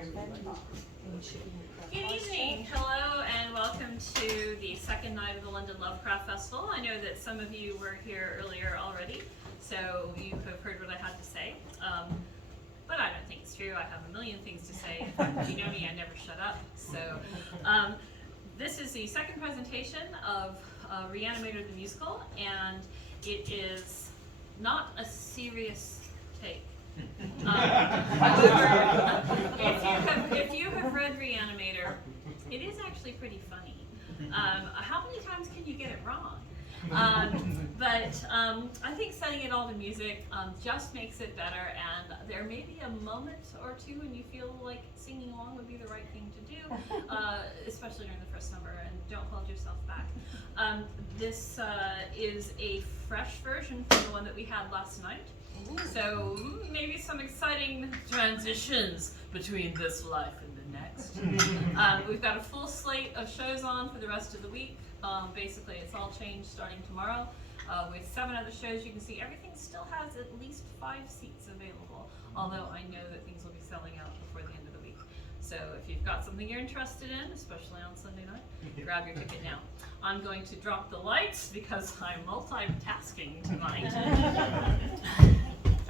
Good evening, hello, and welcome to the second night of the London Lovecraft Festival. I know that some of you were here earlier already, so you have heard what I had to say. But I don't think it's true. I have a million things to say. If you know me, I never shut up. So this is the second presentation of Re-Animator the musical, and it is not a serious take. However, if you have read Re-Animator, it is actually pretty funny. How many times can you get it wrong? But I think setting it all to music just makes it better, and there may be a moment or two when you feel like singing along would be the right thing to do, especially during the first number, and don't hold yourself back. This is a fresh version from the one that we had last night. So maybe some exciting transitions between this life and the next. We've got a full slate of shows on for the rest of the week. Basically, it's all changed starting tomorrow. With 7 other shows, you can see everything still has at least 5 seats available, although I know that things will be selling out before the end of the week. So if you've got something you're interested in, especially on Sunday night, grab your ticket now. I'm going to drop the lights because I'm multitasking tonight.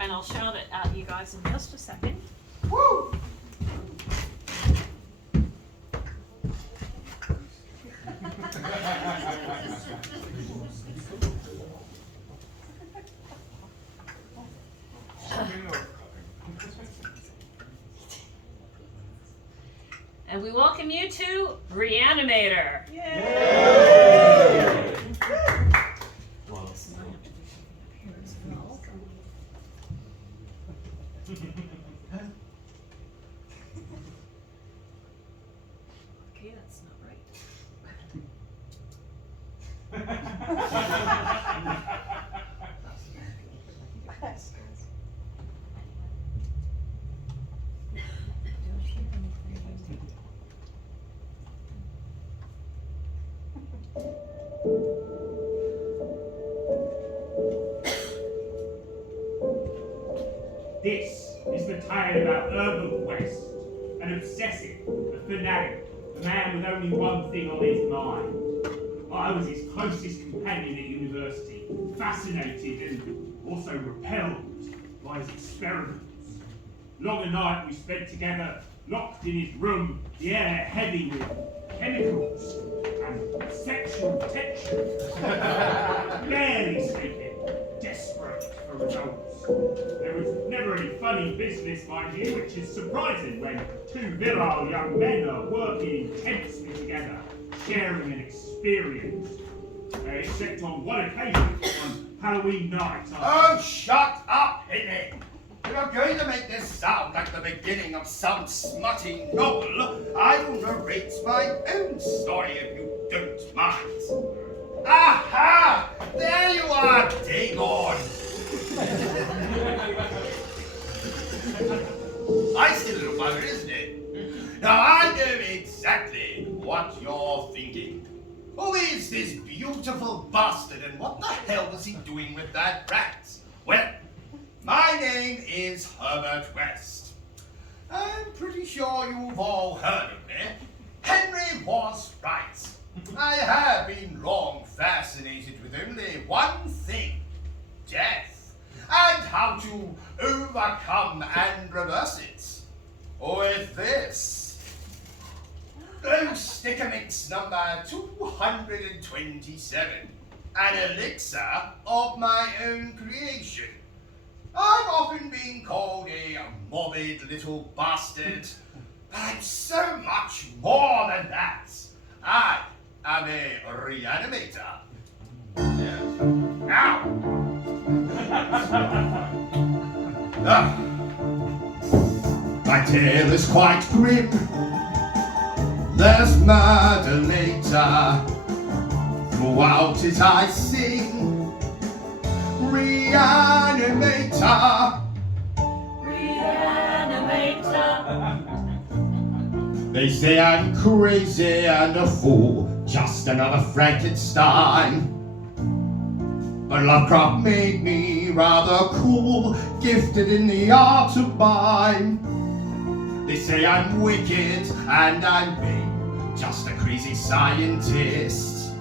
And I'll shout it at you guys in just a second. Woo! And we welcome you to Re-Animator. Yay! Yay! Okay, that's not right. This is the tale about Herbert West, an obsessive, a fanatic, a man with only one thing on his mind. I was his closest companion at university, fascinated and also repelled by his experiments. Long a night we spent together, locked in his room, the air heavy with chemicals and sexual tension. Barely sleeping, desperate for results. There was never any funny business, mind you, which is surprising when 2 virile young men are working intensely together, sharing an experience. Except on one occasion, on Halloween night. Oh, shut up, Henry! If you're going to make this sound like the beginning of some smutty novel, I will narrate my own story if you don't mind. Aha! There you are, Dagon! Nice little bugger, isn't it? Now I know exactly what you're thinking. Who is this beautiful bastard, and what the hell was he doing with that rat? Well, my name is Herbert West. I'm pretty sure you've all heard of me. Henry was right. I have been long fascinated with only one thing: death, and how to overcome and reverse it. With this, Stickermix number 227, an elixir of my own creation. I've often been called a morbid little bastard, but I'm so much more than that. I am a reanimator. Yes. Now, my tale is quite grim. There's murder later. Throughout it I sing. Re-Animator. Re-Animator. They say I'm crazy and a fool, just another Frankenstein. But Lovecraft made me rather cool, gifted in the art of mime. They say I'm wicked and I'm vain, just a crazy scientist.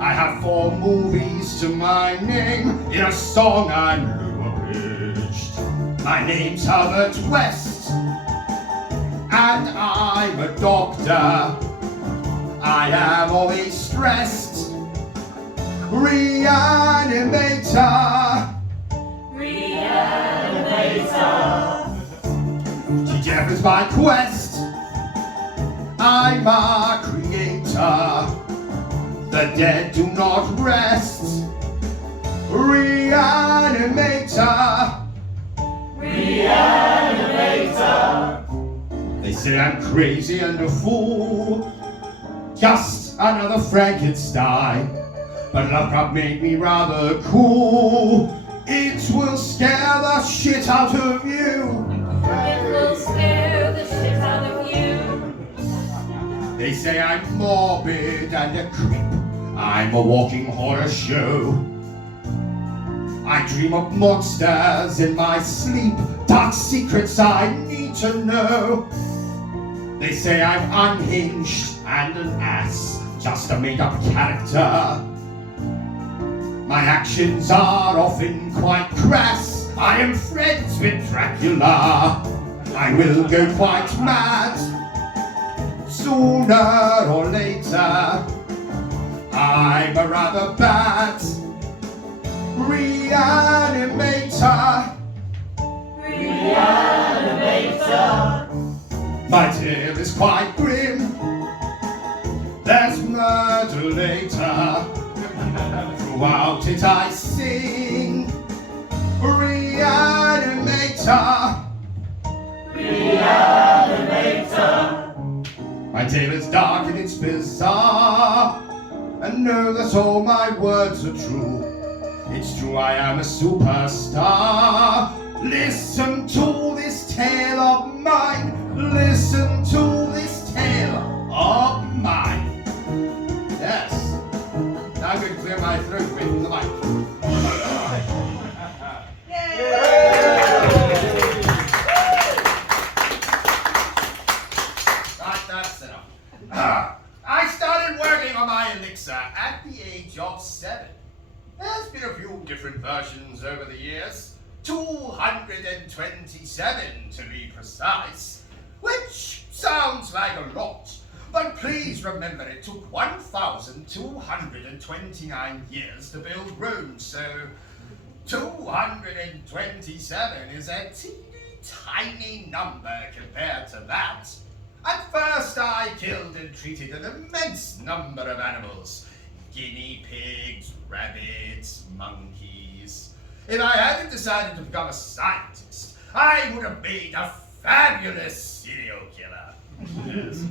I have 4 movies to my name, in a song I'm low-pitched. My name's Herbert West, and I'm a doctor. I am always stressed. Re-Animator. Reanimator. Jeff is my quest. I'm a creator. The dead do not rest. Re-Animator. Reanimator. They say I'm crazy and a fool, just another Frankenstein. But Lovecraft made me rather cool. It will scare the shit out of you. It will scare the shit out of you. They say I'm morbid and a creep. I'm a walking horror show. I dream of monsters in my sleep, dark secrets I need to know. They say I'm unhinged and an ass, just a made-up character. My actions are often quite crass. I am friends with Dracula. I will go quite mad. Sooner or later, I'm a rather bad reanimator. Reanimator. My tale is quite grim. There's murder later. Throughout it I sing Re-Animator. Reanimator. My tale is dark and it's bizarre, and know that all my words are true. It's true, I am a superstar. Listen to this tale of mine. Listen to this tale of mine. Yes. Now I'm going to clear my throat away from the mic. Right, that's enough. I started working on my elixir at the age of 7. There's been a few different versions over the years. 227 to be precise, which sounds like a lot. But please remember it took 1,229 years to build Rome, so 227 is a teeny tiny number compared to that. At first I killed and treated an immense number of animals. Guinea pigs, rabbits, monkeys. If I hadn't decided to become a scientist, I would have made a fabulous serial killer. Yes.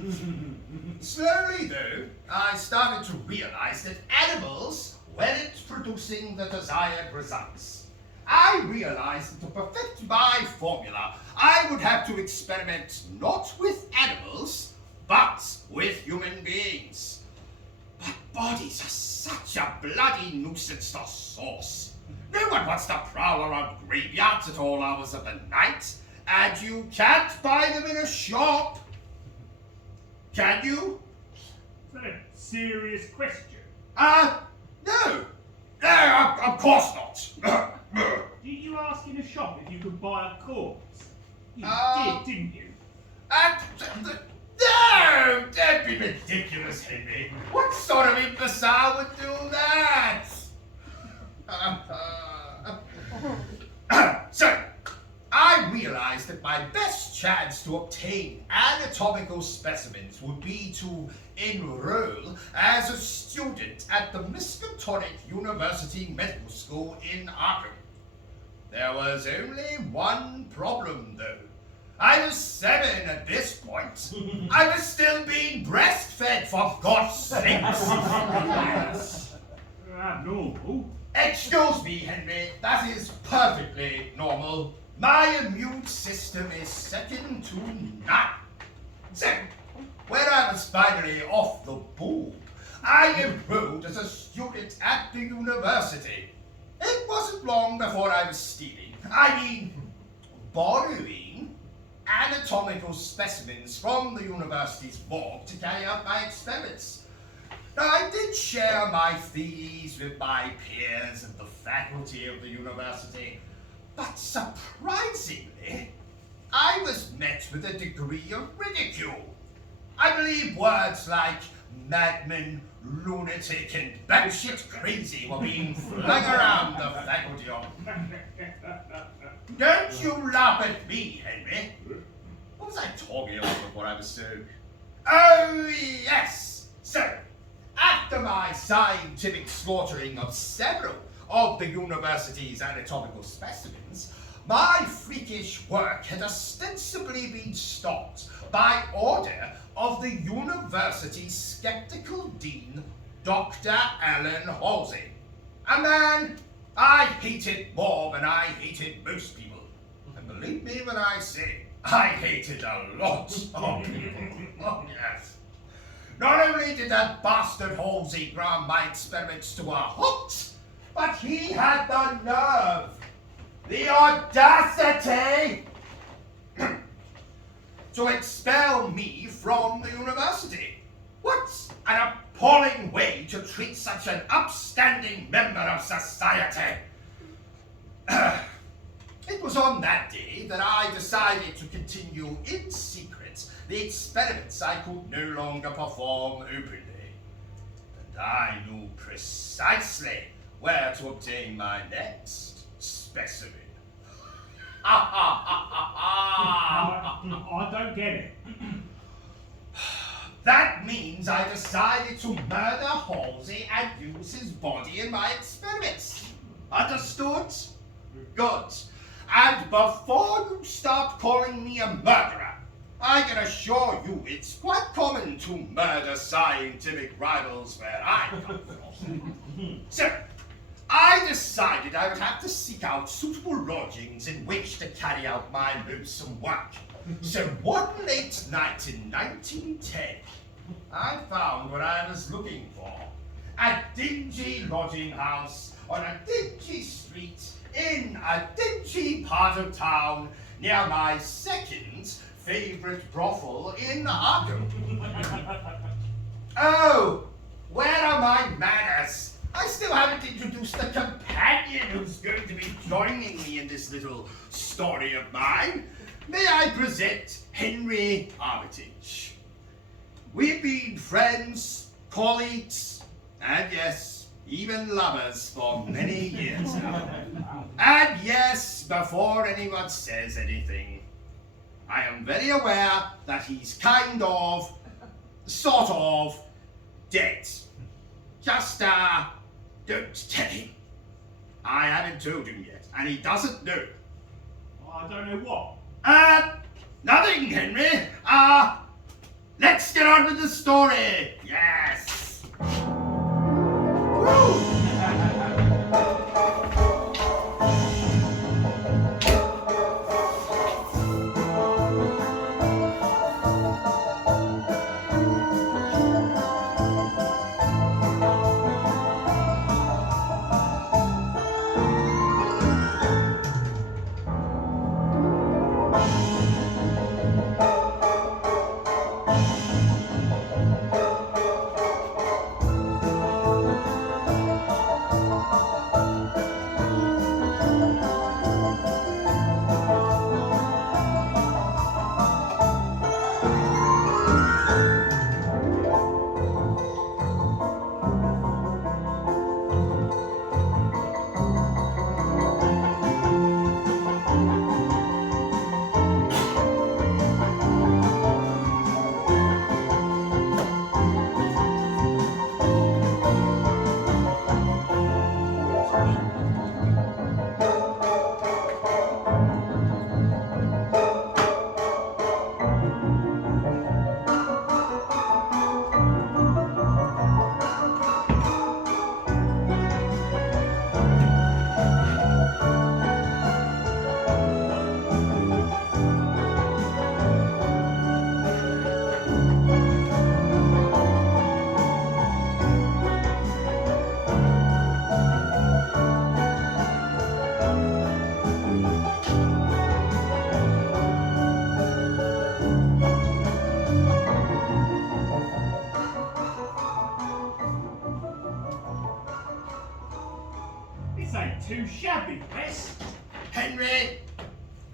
Slowly, though, I started to realize that animals weren't producing the desired results. I realized that to perfect my formula, I would have to experiment not with animals, but with human beings. But bodies are such a bloody nuisance to source. No one wants to prowl around graveyards at all hours of the night, and you can't buy them in a shop. Can you? Is that a serious question? No. No, of course not. Did you ask in a shop if you could buy a corpse? You did, didn't you? No! Don't be ridiculous, Henry. What sort of imbecile would do that? So, I realized that my best chance to obtain anatomical specimens would be to enroll as a student at the Miskatonic University Medical School in Arkham. There was only one problem, though. I was 7 at this point. I was still being breastfed, for God's sakes. Abnormal. Excuse me, Henry. That is perfectly normal. My immune system is second to none. So, when I was finally off the boob, I enrolled as a student at the university. It wasn't long before I was stealing, borrowing, anatomical specimens from the university's morgue to carry out my experiments. Now, I did share my theories with my peers and the faculty of the university, but surprisingly, I was met with a degree of ridicule. I believe words like madman, lunatic, and batshit crazy were being flung around the faculty of. Don't you laugh at me, Henry. What was I talking about before I was so... Oh, yes! So, after my scientific slaughtering of several of the university's anatomical specimens, my freakish work had ostensibly been stopped by order of the university's skeptical dean, Dr. Alan Halsey. A man I hated more than I hated most people. And believe me when I say, I hated a lot of people. Oh, yes. Not only did that bastard Halsey ground my experiments to a halt, but he had the nerve, the audacity to expel me from the university. What an appalling way to treat such an upstanding member of society. It was on that day that I decided to continue in secret the experiments I could no longer perform openly. And I knew precisely where to obtain my next specimen. I don't get it. That means I decided to murder Halsey and use his body in my experiments. Understood? Good. And before you start calling me a murderer, I can assure you it's quite common to murder scientific rivals where I come from. So, I decided I would have to seek out suitable lodgings in which to carry out my loathsome work. So one late night in 1910, I found what I was looking for. A dingy lodging house on a dingy street in a dingy part of town near my second favorite brothel in Arkham. Oh, where are my manners? I still haven't introduced the companion who's going to be joining me in this little story of mine. May I present Henry Armitage. We've been friends, colleagues, and yes, even lovers for many years now. And yes, before anyone says anything, I am very aware that he's kind of, sort of, dead. Just, don't tell him. I haven't told him yet, and he doesn't know. I don't know what. Nothing, Henry. Let's get on with the story. Yes. Woo!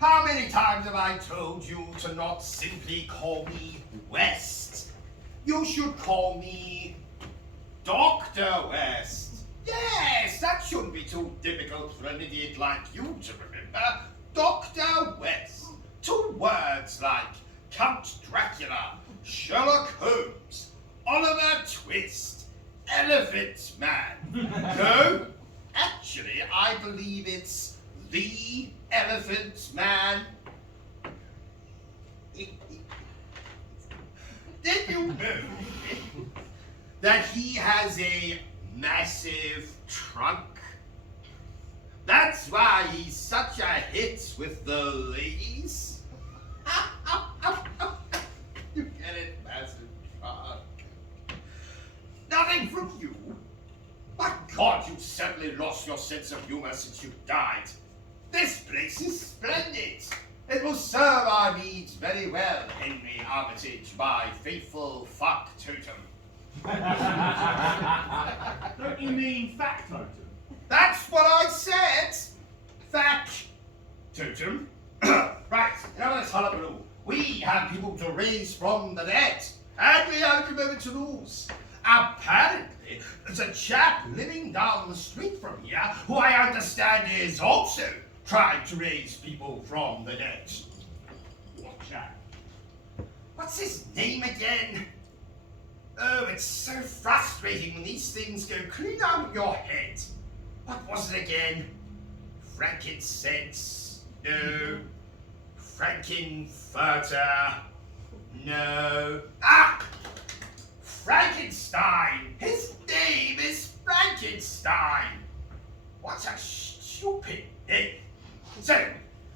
How many times have I told you to not simply call me West? You should call me Dr. West. Yes, that shouldn't be too difficult for an idiot like you to remember. Dr. West. 2 words like Count Dracula, Sherlock Holmes, Oliver Twist, Elephant Man. No, actually, I believe it's the Elephant Man. Did you know that he has a massive trunk? That's why he's such a hit with the ladies. You get it, massive trunk. Nothing from you. My God, you've certainly lost your sense of humor since you died. This place is splendid. It will serve our needs very well, Henry Armitage, my faithful fuck totem. Don't you mean factotum? That's what I said. Fact totem. Right, now let's hullabaloo. We have people to raise from the dead, and we have a moment to lose. Apparently, there's a chap living down the street from here who I understand is also trying to raise people from the dead. What chap? What's his name again? Oh, it's so frustrating when these things go clean out of your head. What was it again? Frankincense? No. Frankenfurter? No. Ah! Frankenstein! His name is Frankenstein! What a stupid name! So,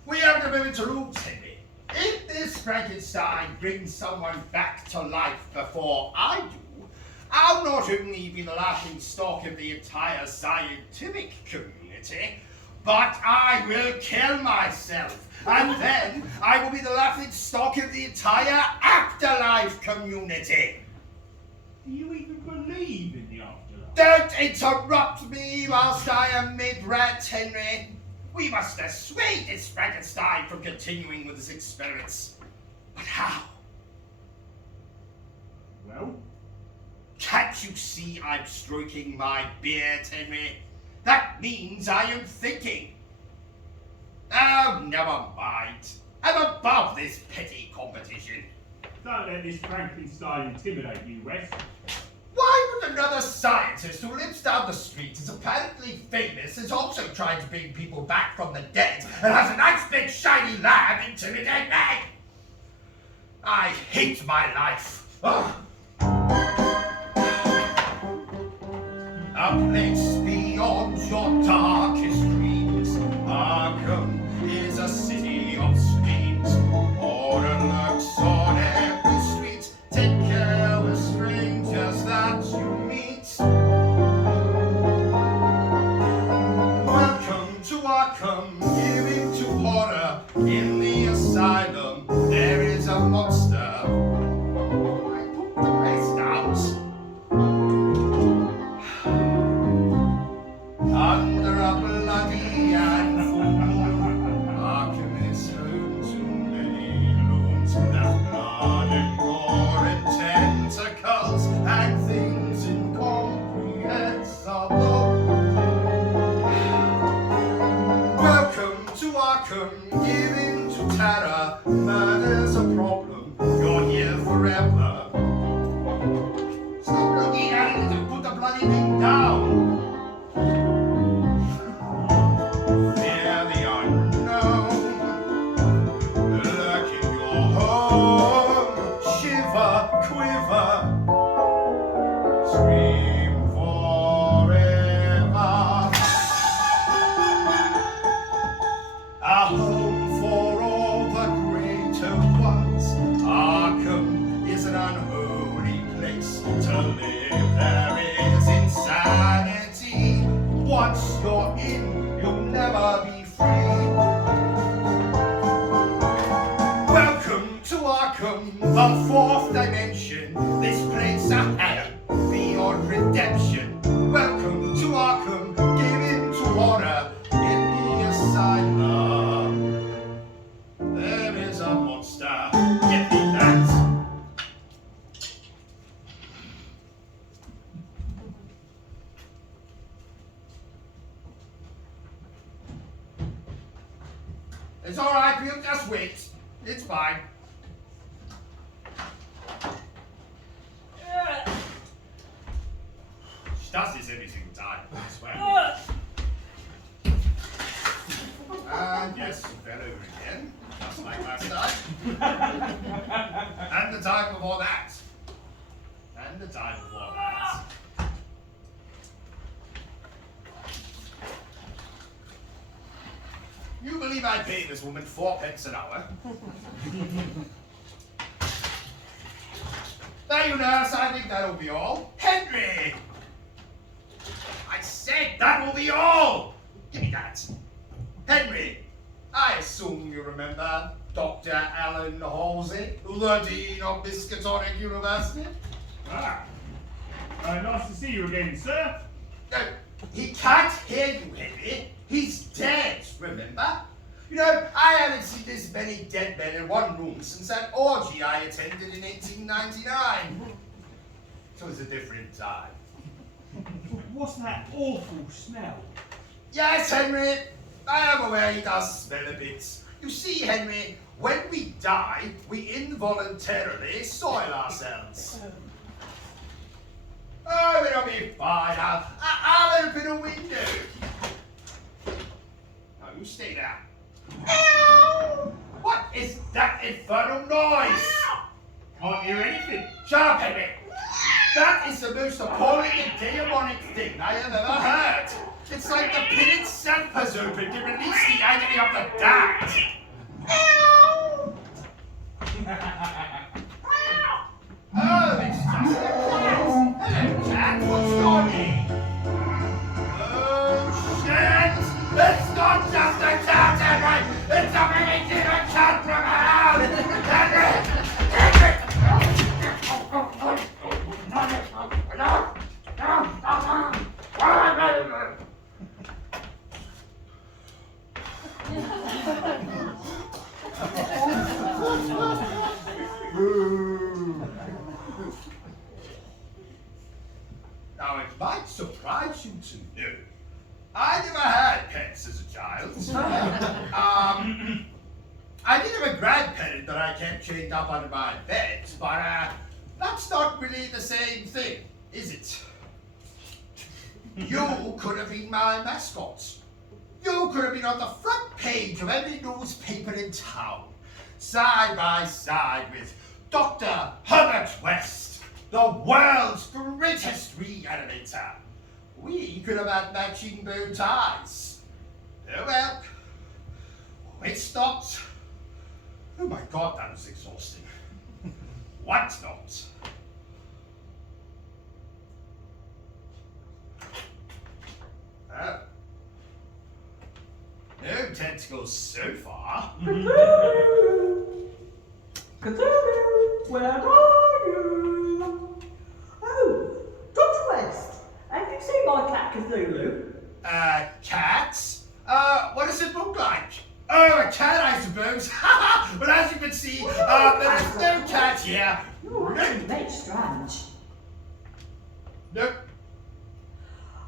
we have to move into rules, Henry. If this Frankenstein brings someone back to life before I do, I'll not only be the laughing stock of the entire scientific community, but I will kill myself. And then I will be the laughing stock of the entire afterlife community. Do you even believe in the afterlife? Don't interrupt me whilst I am mid-rant, Henry. We must dissuade this Frankenstein from continuing with his experiments. But how? Well? Can't you see I'm stroking my beard, Henry? That means I am thinking. Oh, never mind. I'm above this petty competition. Don't let this Frankenstein intimidate you, West. Why would another scientist who lives down the street, is apparently famous, is also trying to bring people back from the dead, and has a nice big shiny lab intimidate me? I hate my life. Ugh. A place beyond your darkest dreams. Arkham is a city of screams. Horror lurks on every street. Take care with strangers that you meet. Welcome to Arkham, giving to horror. In the asylum, there is a monster. I put the rest out. Under a bloody and full moon, Arkham is home to many loons. There's blood and gore and tentacles and things incomprehensible. Welcome to Arkham, giving to terror. Murder's a problem, you're here forever. Stop looking at it and put the bloody thing down. The fourth dimension, this place a hell beyond redemption. Welcome to Arkham, given to horror in the asylum. right, we'll just wait. It's fine. She does this every single time, I swear. And yes, she fell over again, just like last time. And the time before that. And the time before that. You believe I pay this woman 4p an hour? There you nurse, I think that'll be all. Henry! I said that will be all! Give me that. Henry, I assume you remember Dr. Alan Halsey, the Dean of Miskatonic University? Ah. Nice to see you again, sir. No, he can't hear you, Henry. He's dead, remember? You know, I haven't seen this many dead men in one room since that orgy I attended in 1899. So it was a different time. What's that awful smell? Yes, Henry, I am aware he does smell a bit. You see, Henry, when we die, we involuntarily soil ourselves. Oh, it'll be fine. I'll open a window. Now, you stay there. What is that infernal noise? Can't hear anything. Shut up, Henry. That is the most appalling and demonic thing I have ever heard. It's like the pit itself has opened to release the agony of the damned. Oh, it's just a cat. Hello, cat. What's your name? Oh, shit. It's not just a cat, Henry. It's a very different cat from hell. Henry. Now, it might surprise you to know, I never had pets as a child. I did have a grandparent that I kept chained up under my bed, but that's not really the same thing, is it? You could have been my mascot. You could have been on the front page of every newspaper in town, side by side with Dr. Herbert West, the world's greatest reanimator. We could have had matching bow ties. Oh well, it stopped. Oh my God, that was exhausting. What not? Oh. No tentacles so far. Cthulhu, where are you? Oh, Dr. West, have you seen my cat Cthulhu? Cats? What does it look like? Oh, a cat, I suppose. Well, as you can see, there's no cat here. You're actually very strange. Nope.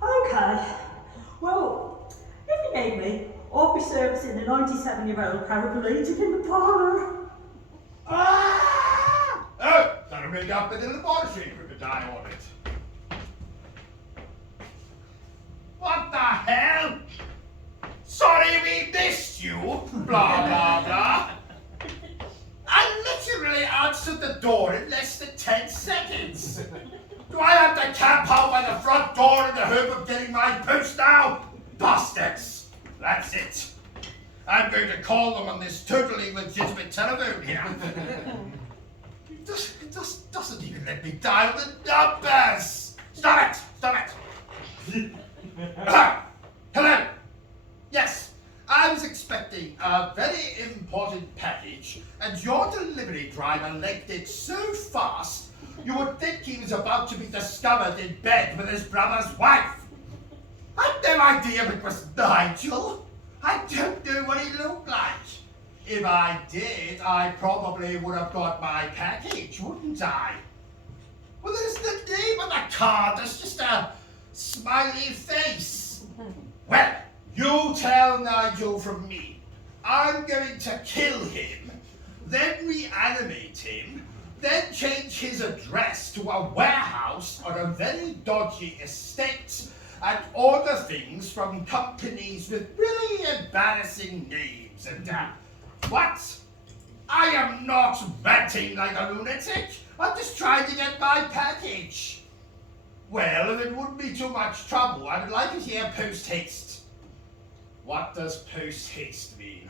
Okay, well, if you need me, I'll be servicing a 97-year-old paraplegic in the parlour. Ah! Oh, that'll ring up in the laboratory equipment I ordered. What the hell? Sorry we missed you, blah, blah, blah. I literally answered the door in less than 10 seconds. Do I have to camp out by the front door in the hope of getting my post now? Bastards! That's it. I'm going to call them on this totally legitimate telephone here. It just doesn't even let me dial the numbers. Stop it! Stop it! Hello? Yes, I was expecting a very important package, and your delivery driver legged it so fast you would think he was about to be discovered in bed with his brother's wife. I had no idea it was Nigel. I don't know what he looked like. If I did, I probably would have got my package, wouldn't I? Well, there's the name on the card. There's just a smiley face. Well, you tell Nigel from me. I'm going to kill him, then reanimate him, then change his address to a warehouse on a very dodgy estate, and order things from companies with really embarrassing names. And what? I am not ranting like a lunatic. I'm just trying to get my package. Well, if it wouldn't be too much trouble, I would like it here post-haste. What does post-haste mean?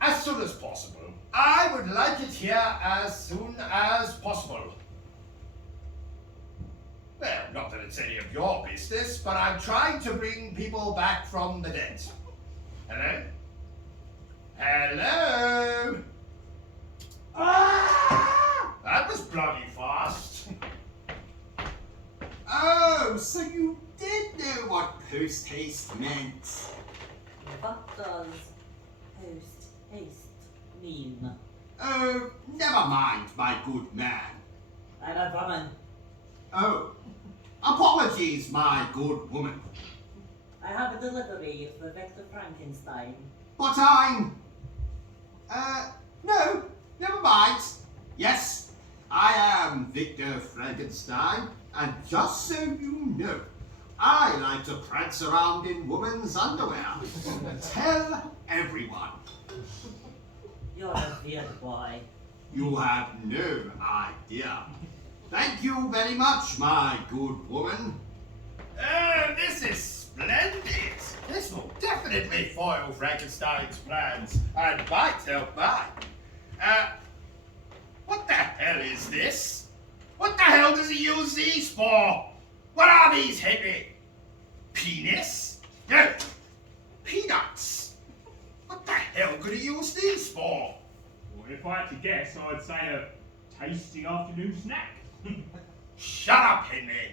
As soon as possible. I would like it here as soon as possible. Well, not that it's any of your business, but I'm trying to bring people back from the dead. Hello? Hello? Ah! That was bloody fast. Oh, so you did know what post-haste meant. What does post-haste mean? Oh, never mind, my good man. I'm a woman. Oh, apologies, my good woman. I have a delivery for Dr. Frankenstein. But I'm... no, never mind. Yes, I am Victor Frankenstein, and just so you know, I like to prance around in women's underwear. Tell everyone. You're a weird boy. You have no idea. Thank you very much, my good woman. Oh, this is splendid. This will definitely foil Frankenstein's plans and might help mine. What the hell is this? What the hell does he use these for? What are these, Henry? Penis? No, peanuts. What the hell could he use these for? Well, if I had to guess, I'd say a tasty afternoon snack. Shut up, Henry.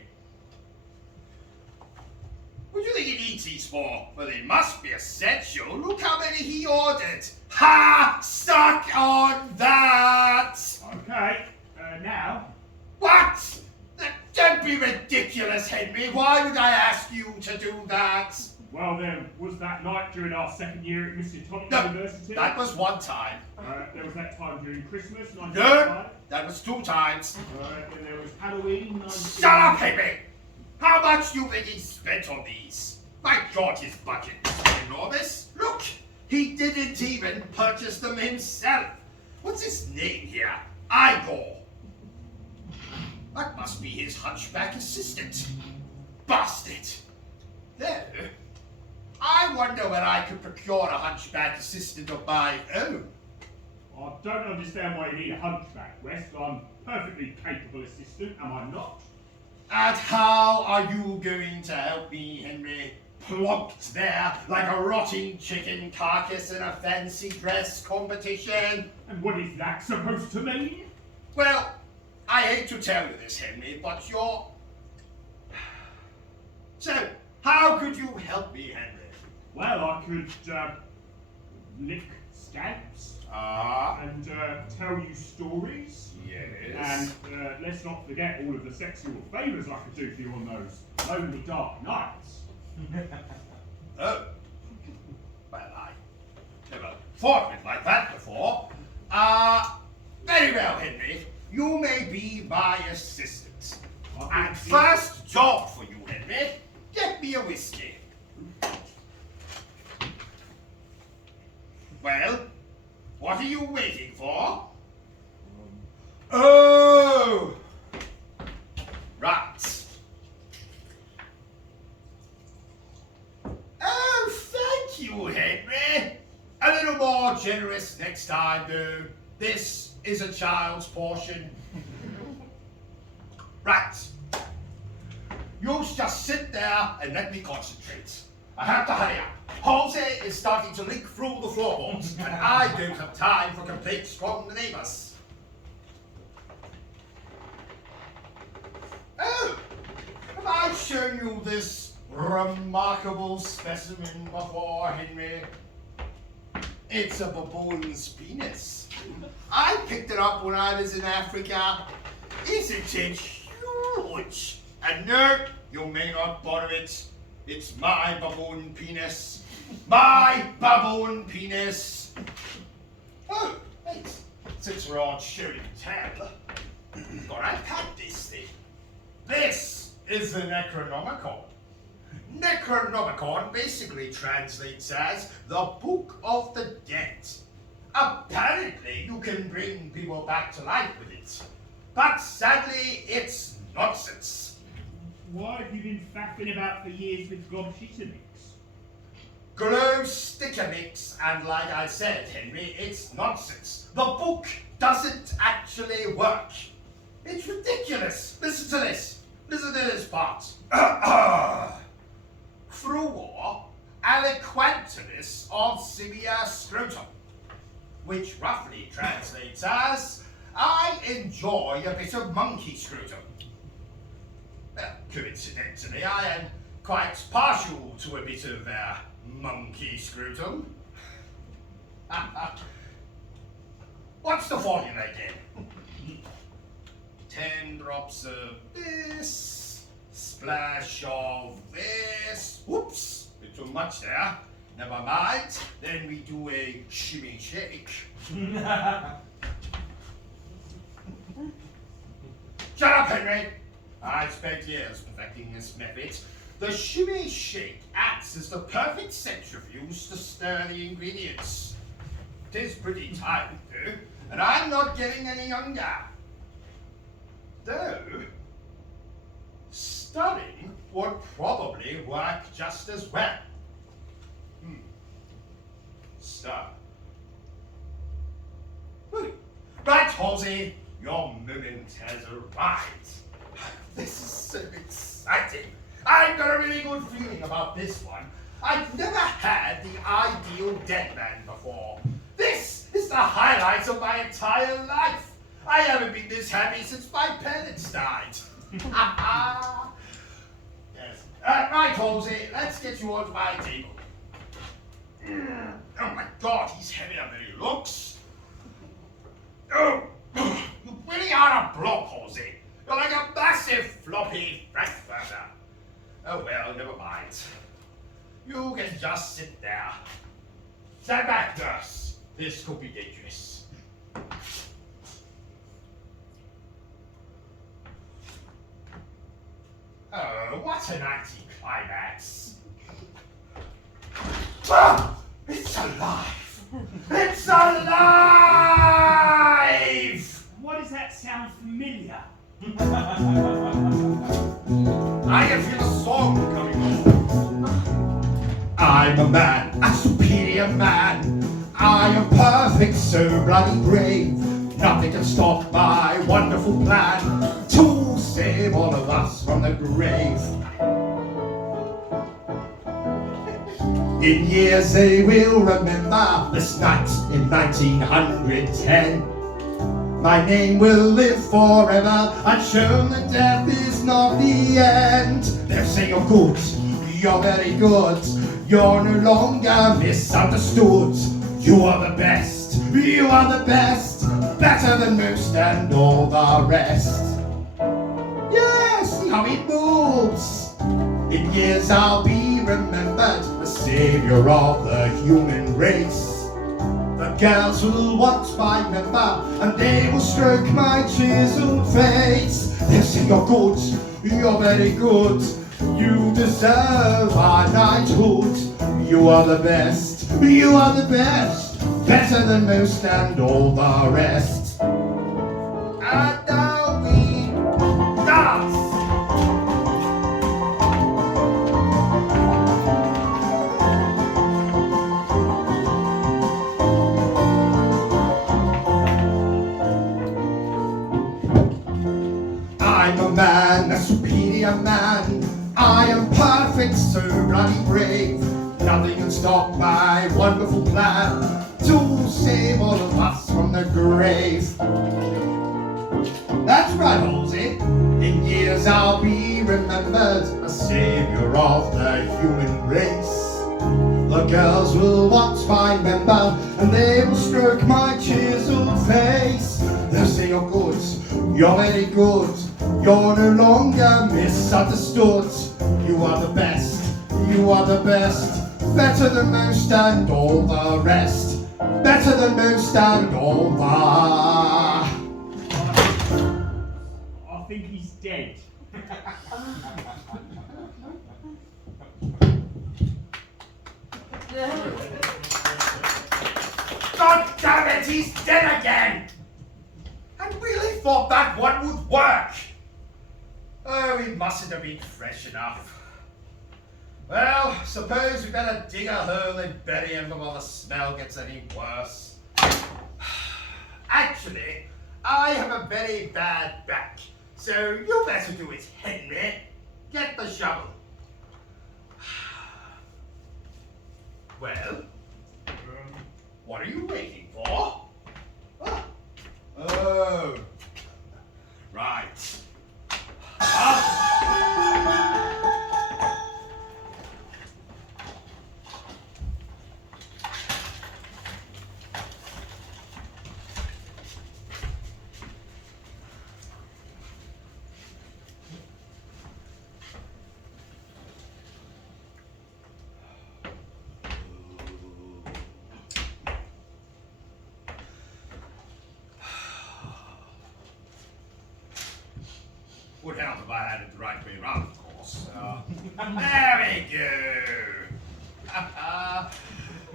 What do you think he needs these for? Well, they must be essential. Look how many he ordered. Ha! Suck on that! Okay, now, What? Don't be ridiculous, Henry. Why would I ask you to do that? well, there was that night during our second year at Mr. Tonic No, University. that was one time. There was that time during Christmas, No, 1995. that was two times. Then there was Halloween, 19... Shut up, Henry! How much do you think he spent on these? My God, his budget is enormous. Look, he didn't even purchase them himself. What's his name here? Igor. That must be his hunchback assistant. Bastard. There. I wonder where I could procure a hunchback assistant of my own. I don't understand why you need a hunchback, West. I'm a perfectly capable assistant, am I not? And how are you going to help me, Henry? Plonked there like a rotting chicken carcass in a fancy dress competition? And what is that supposed to mean? Well, I hate to tell you this, Henry, but you're... So, how could you help me, Henry? Well, I could, lick scabs and tell you stories. Yes. And let's not forget all of the sexual favours I could do for you on those lonely dark nights. Oh. Well, I never thought of it like that before. Very well, Henry. You may be my assistant. And first job for you, Henry, get me a whiskey. Well, what are you waiting for? Oh! Right. Oh, thank you, Henry. A little more generous next time, though. This is a child's portion. Right. You just sit there and let me concentrate. I have to hurry up. Halsey is starting to leak through the floorboards, and I don't have time for complaints from the neighbors. Oh, have I shown you this remarkable specimen before, Henry? It's a baboon's penis. I picked it up when I was in Africa. Isn't it huge? And no, you may not borrow it. It's my baboon penis. My baboon penis. Oh, wait. Since we're on show and tell, gotta unpack this thing. This is the Necronomicon. Necronomicon basically translates as the Book of the Dead. Apparently, you can bring people back to life with it. But sadly, it's nonsense. What have you been faffing about for years with gobshitamix? Glow sticker mix, and like I said, Henry, it's nonsense. The book doesn't actually work. It's ridiculous. Listen to this. Listen to this part. Fruor aliquantivis of simia scrotum, which roughly translates as, I enjoy a bit of monkey scrotum. Well, coincidentally, I am quite partial to a bit of monkey scrotum. What's the formula again? 10 drops of this, splash of this. Whoops, bit too much there. Never mind. Then we do a shimmy shake. Shut up, Henry. I've spent years perfecting this method. The shimmy shake acts as the perfect centrifuge to stir the ingredients. It is pretty tight, though, and I'm not getting any younger. Though, stirring would probably work just as well. Stir. Right, Halsey, your moment has arrived. This is so exciting. I've got a really good feeling about this one. I've never had the ideal dead man before. This is the highlight of my entire life. I haven't been this happy since my parents died. Yes. Right, Halsey, let's get you onto my table. Oh my God, he's heavier than he looks. Oh, you really are a blob, Halsey. You're like a massive floppy frankfurter. Oh well, never mind. You can just sit there. Stand back, nurse. This could be dangerous. Oh, what an anticlimax. Ah! It's alive! It's alive! Why does that sound familiar? I can feel a song coming on. I'm a man, a superior man. I am perfect, so bloody brave. Nothing can stop my wonderful plan to save all of us from the grave. In years they will remember this night in 1910. My name will live forever, and show that death is not the end. They'll say you're good, you're very good, you're no longer misunderstood. You are the best, you are the best, better than most and all the rest. Yes, see how it moves. In years I'll be remembered, the savior of the human race. The girls will want my member, and they will stroke my chiseled face. They'll say you're good, you're very good, you deserve our knighthood. You are the best, you are the best, better than most and all the rest. And now we dance. I'm a man, a superior man. I am perfect, so bloody brave. Nothing can stop my wonderful plan to save all of us from the grave. That's right, Halsey. In years I'll be remembered, a savior of the human race. The girls will want my member, and they will stroke my chiseled face. They'll say you're good, you're very good, you're no longer misunderstood. You are the best, you are the best, Better than most and all the rest. Better than most and all the... I think he's dead. God damn it, he's dead again! I really thought that one would work. Oh, he mustn't have been fresh enough. Well, suppose we better dig a hole and bury him before the smell gets any worse. Actually, I have a very bad back, so you better do it, Henry. Get the shovel. Well, what are you waiting for? Oh, right. Would help if I had it the right way around, of course. There we go.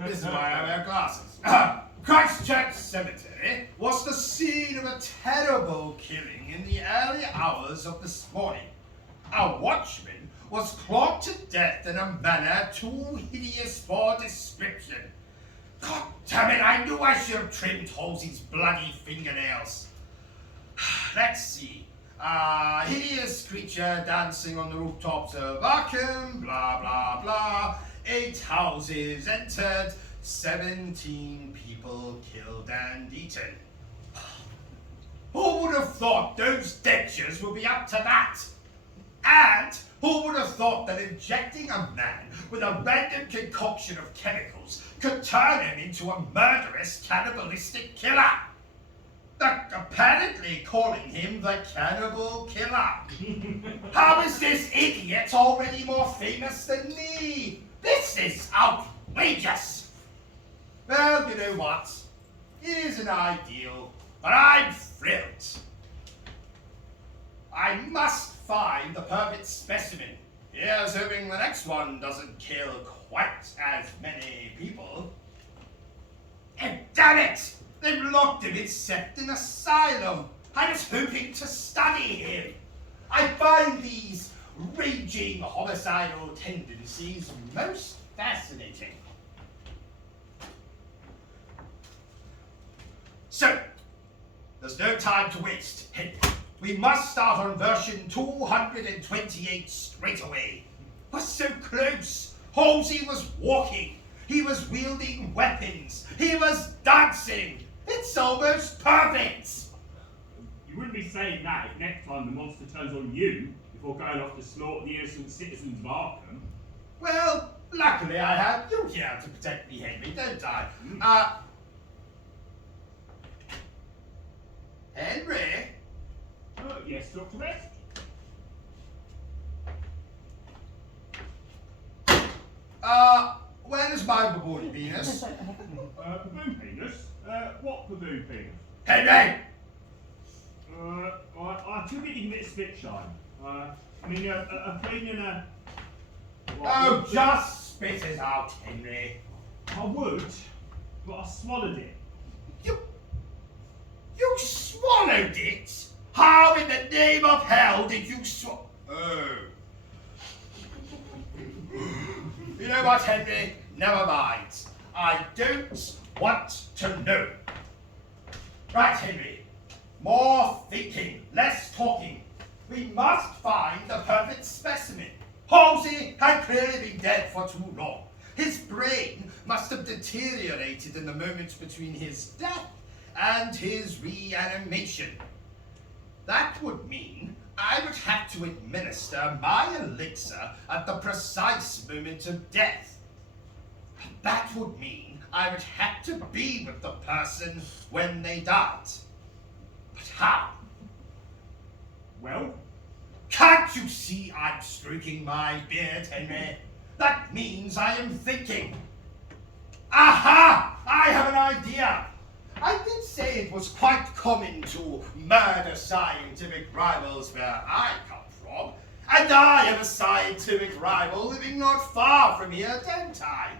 This is why I wear glasses. Christchurch Cemetery was the scene of a terrible killing in the early hours of this morning. A watchman was clawed to death in a manner too hideous for description. God damn it, I knew I should have trimmed Halsey's bloody fingernails. Let's see. Hideous creature dancing on the rooftops of Arkham, blah blah blah. 8 houses entered, 17 people killed and eaten. Who would have thought those dentures would be up to that? And who would have thought that injecting a man with a random concoction of chemicals could turn him into a murderous, cannibalistic killer? Apparently calling him the Cannibal Killer. How is this idiot already more famous than me? This is outrageous. Well, you know what? It isn't ideal, but I'm thrilled. I must find the perfect specimen. Here's hoping the next one doesn't kill quite as many people. And damn it! They've locked him in an asylum. I was hoping to study him. I find these raging homicidal tendencies most fascinating. So, there's no time to waste, Henry. We must start on version 228 straight away. We're so close. Halsey was walking. He was wielding weapons. He was dancing. It's almost perfect. You wouldn't be saying that if next time the monster turns on you before going off to slaughter the innocent citizens of Arkham. Well, luckily I have you here to protect me, Henry, don't I? Henry? Yes, Dr. West? When is my baboon penis? Baboon penis? What baboon penis? Henry! I took it in a bit of spit shine. I mean, a clean and a... Oh, just spit it out, Henry. I would, but I swallowed it. You swallowed it? How in the name of hell did you swallow? Oh. You know what, Henry? Never mind. I don't want to know. Right, Henry. More thinking, less talking. We must find the perfect specimen. Halsey had clearly been dead for too long. His brain must have deteriorated in the moments between his death and his reanimation. That would mean I would have to administer my elixir at the precise moment of death. That would mean I would have to be with the person when they died. But how? Well? Can't you see I'm stroking my beard, Henry? That means I am thinking. Aha! I have an idea. I did say it was quite common to murder scientific rivals where I come from. And I have a scientific rival living not far from here, don't I?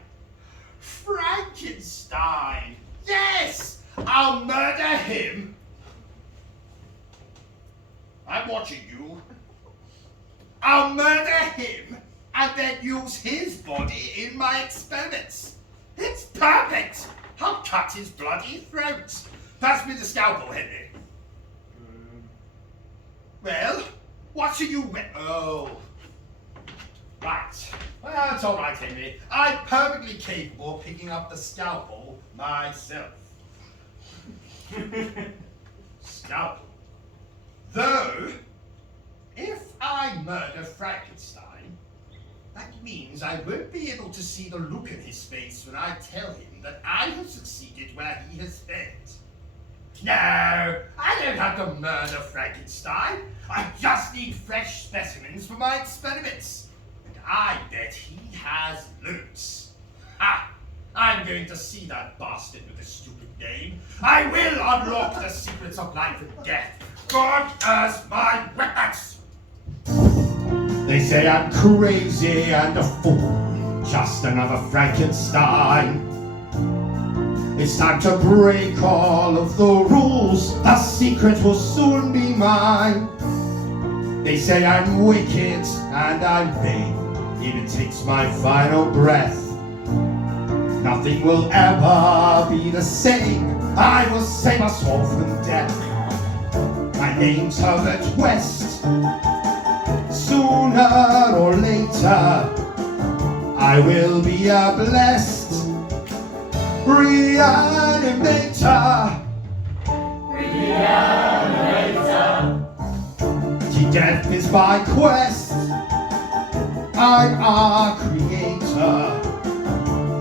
Frankenstein. Yes! I'll murder him. I'm watching you. I'll murder him and then use his body in my experiments. It's perfect. I'll cut his bloody throat. Pass me the scalpel, Henry. Well, what should you Oh. Right. Well, it's all right, Henry. I'm perfectly capable of picking up the scalpel myself. Scalpel. Though, if I murder Frankenstein, that means I won't be able to see the look in his face when I tell him that I have succeeded where he has failed. No, I don't have to murder Frankenstein. I just need fresh specimens for my experiments. And I bet he has loads. Ha! I'm going to see that bastard with the stupid name. I will unlock the secrets of life and death. God as my witness! They say I'm crazy and a fool, just another Frankenstein. It's time to break all of the rules, the secret will soon be mine. They say I'm wicked and I'm vain, even takes my final breath. Nothing will ever be the same, I will save us all from death. My name's Herbert West. Sooner or later, I will be a blessed reanimator. Reanimator. Death is my quest. I'm our creator.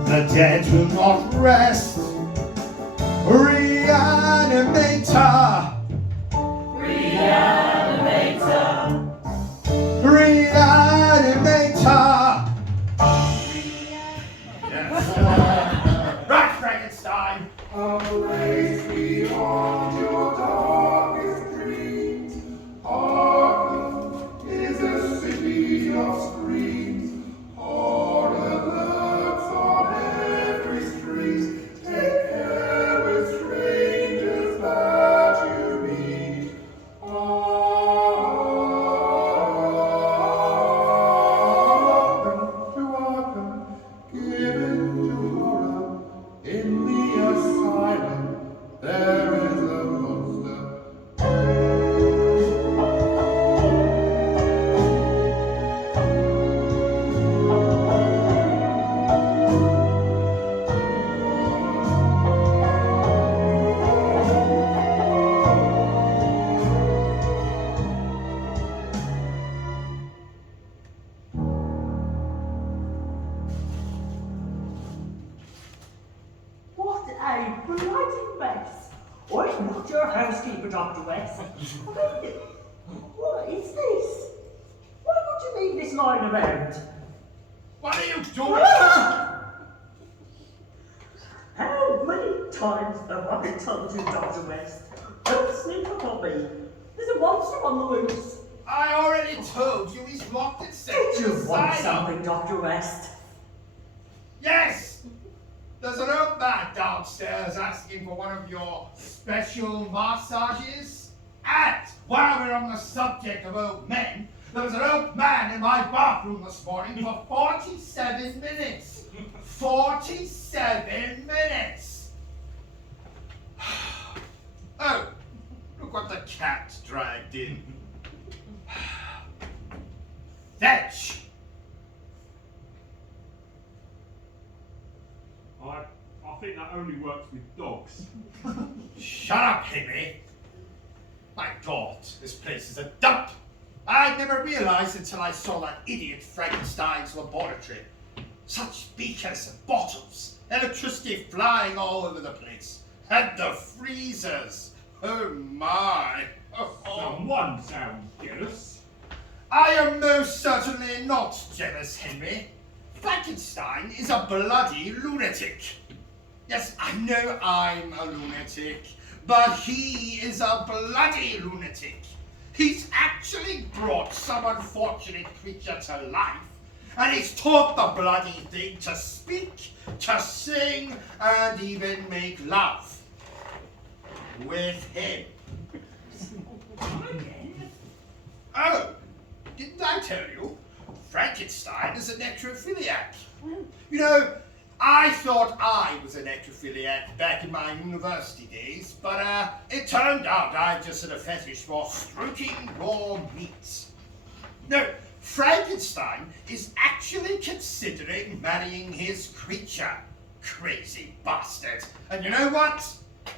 The dead will not rest. Reanimator. Reanimator. Reanimator! Yes. Right, Frankenstein! Away beyond your darkest dreams, Arkham is a city of screams. Horror lurks on every street. Take care with strangers that you meet. Given to horror in the asylum, there is a monster. What a bloody mess! I'm not your housekeeper, Dr. West. I mean, what is this? Why would you leave this lying around? What are you doing? How many times have I told you, Dr. West? Don't sneak up on me. There's a monster on the loose. I already told you he's locked himself Did in you the want asylum. something, Dr. West? Yes! There's an old man downstairs asking for one of your special massages. And while we're on the subject of old men, there was an old man in my bathroom this morning for 47 minutes. 47 minutes! Oh, look what the cat dragged in. Fetch! I think that only works with dogs. Shut up, Henry. My God, this place is a dump. I never realized until I saw that idiot Frankenstein's laboratory. Such beakers and bottles, electricity flying all over the place, and the freezers. Oh my. Someone sounds jealous. I am most certainly not jealous, Henry. Frankenstein is a bloody lunatic. Yes, I know I'm a lunatic, but he is a bloody lunatic. He's actually brought some unfortunate creature to life, and he's taught the bloody thing to speak, to sing, and even make love with him. Oh, didn't I tell you? Frankenstein is a necrophiliac. You know, I thought I was a necrophiliac back in my university days, but it turned out I just had a fetish for stroking raw meat. No, Frankenstein is actually considering marrying his creature. Crazy bastard. And you know what?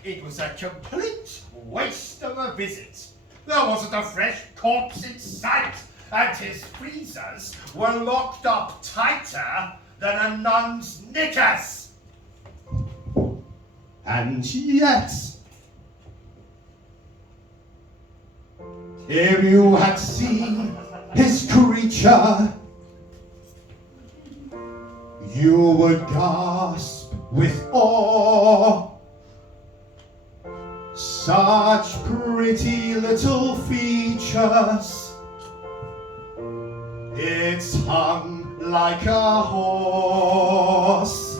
It was a complete waste of a visit. There wasn't a fresh corpse in sight, and his freezers were locked up tighter than a nun's knickers. And yet, if you had seen his creature, you would gasp with awe. Such pretty little features. It's hung like a horse.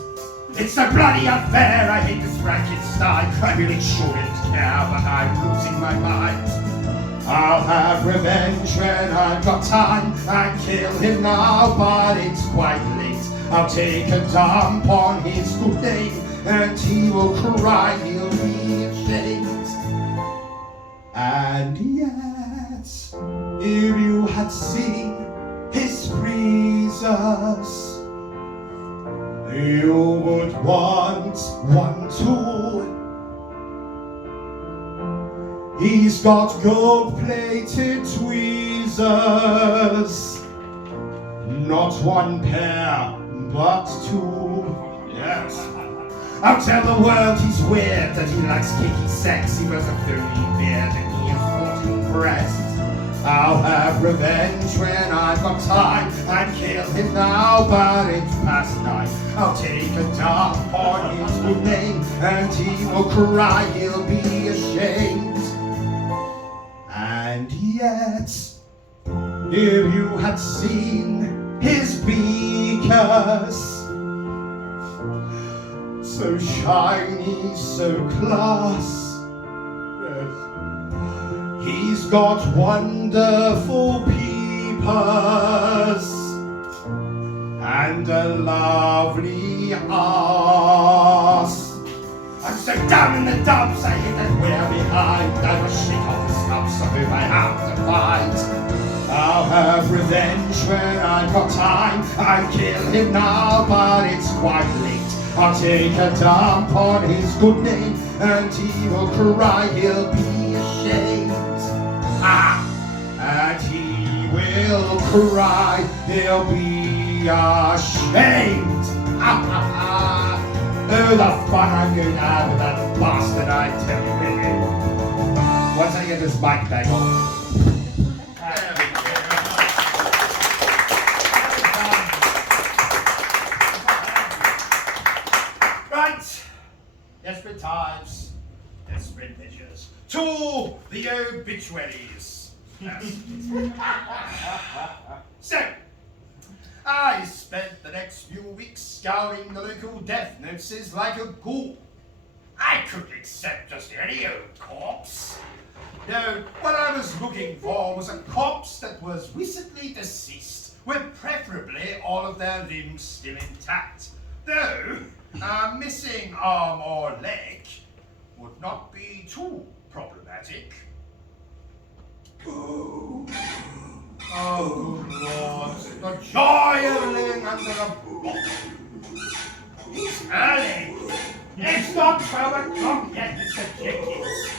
It's a bloody affair. I hate this Frankenstein. I really shouldn't care, but I'm losing my mind. I'll have revenge when I've got time. I'd kill him now, but it's quite late. I'll take a dump on his good name, and he will cry, he'll be ashamed. And yet, if you had seen his freezers, you would want one too. He's got gold-plated tweezers, not one pair, but two. Yes. I'll tell the world he's weird, that he likes kinky sex, he wears a filmy beard, and he has 14 breasts. I'll have revenge when I've got time. I'd kill him now, but it's past 9. I'll take a dump on his good name, and he will cry, he'll be ashamed. And yet, if you had seen his beakers, so shiny, so class. Yes. He's got wonderful peepers and a lovely ass. I'm so down in the dumps, I hate that we're behind. I must shake off the scum, so whom I have to fight. I'll have revenge when I've got time. I'd kill him now, but it's quite late. I'll take a dump on his good name, and he will cry, he'll be ashamed. And he will cry, he'll be ashamed. Oh, the fun I'm going to have with that bastard, I tell you, really. Once I get this mic back on. Right. Desperate times, desperate measures. To the obituaries. Yes. So, I spent the next few weeks scouring the local death notices like a ghoul. I couldn't accept just any old corpse. No, what I was looking for was a corpse that was recently deceased, with preferably all of their limbs still intact. Though, a missing arm or leg would not be too problematic. Oh, good Lord, the joy of living under a rock. It's early. It's not 12 o'clock yet, Mr. Jenkins.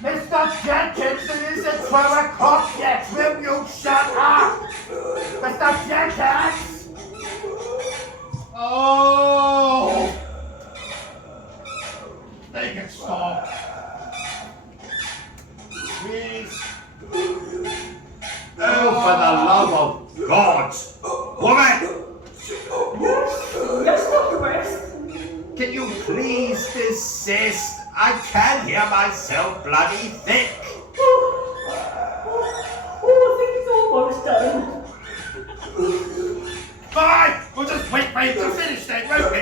Mr. Jenkins, it isn't 12 o'clock yet. Will you shut up? Mr. Jenkins! Oh! Make it stop. Please. Oh, for the love of God! Woman! please desist. I can't hear myself bloody thick. I think it's almost done. Fine, we'll just wait for him to finish then, won't we?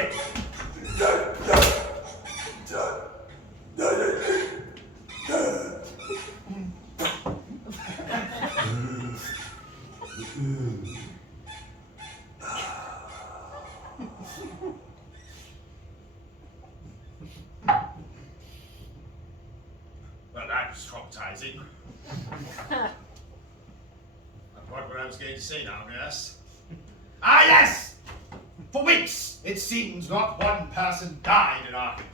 Well, that was traumatizing. And what I was going to say now, nurse? Ah, yes! For weeks, it seems not one person died in Arkham.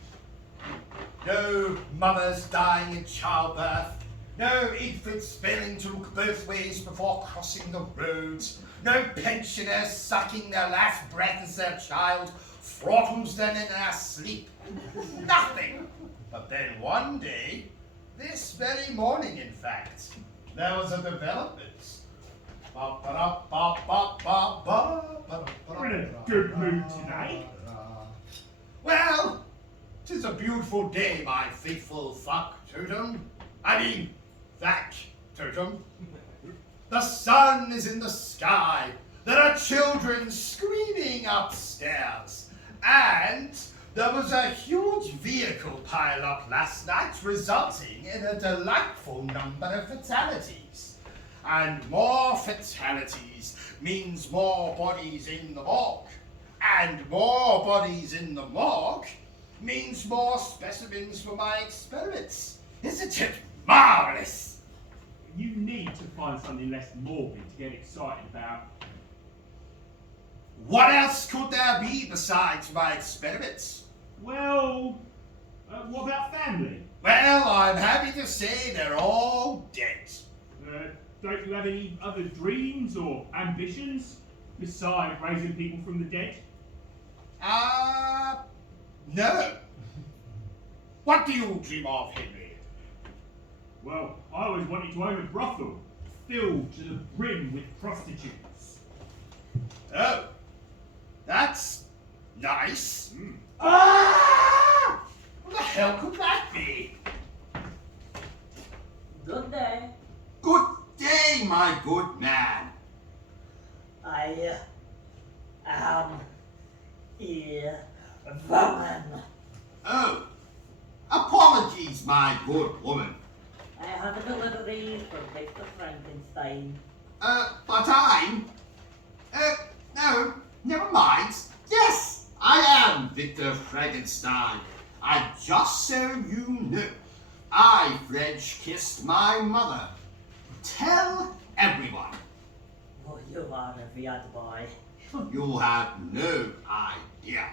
No mothers dying in childbirth. No infants failing to look both ways before crossing the roads. No pensioners sucking their last breath as their child throttles them in their sleep. Nothing. But then one day, this very morning in fact, there was a development. We're in a good mood today. Well, 'tis a beautiful day, my faithful fuck totem. I mean, thack totem. The sun is in the sky. There are children screaming upstairs. And there was a huge vehicle pile-up last night, resulting in a delightful number of fatalities. And more fatalities means more bodies in the morgue. And more bodies in the morgue means more specimens for my experiments. Isn't it marvelous? You need to find something less morbid to get excited about. What else could there be besides my experiments? Well, what about family? Well, I'm happy to say they're all dead. Don't you have any other dreams or ambitions besides raising people from the dead? No. What do you dream of, Henry? Well, I always wanted to own a brothel filled to the brim with prostitutes. Oh, that's nice. Mm. What the hell could that be? Good day. Good day, my good man. I am a woman. Oh, apologies, my good woman. I have a delivery for Victor Frankenstein. But I'm... no, never mind. Yes, I am Victor Frankenstein. And just so you know, I French kissed my mother. Tell everyone. Oh, you are a weird boy. You have no idea.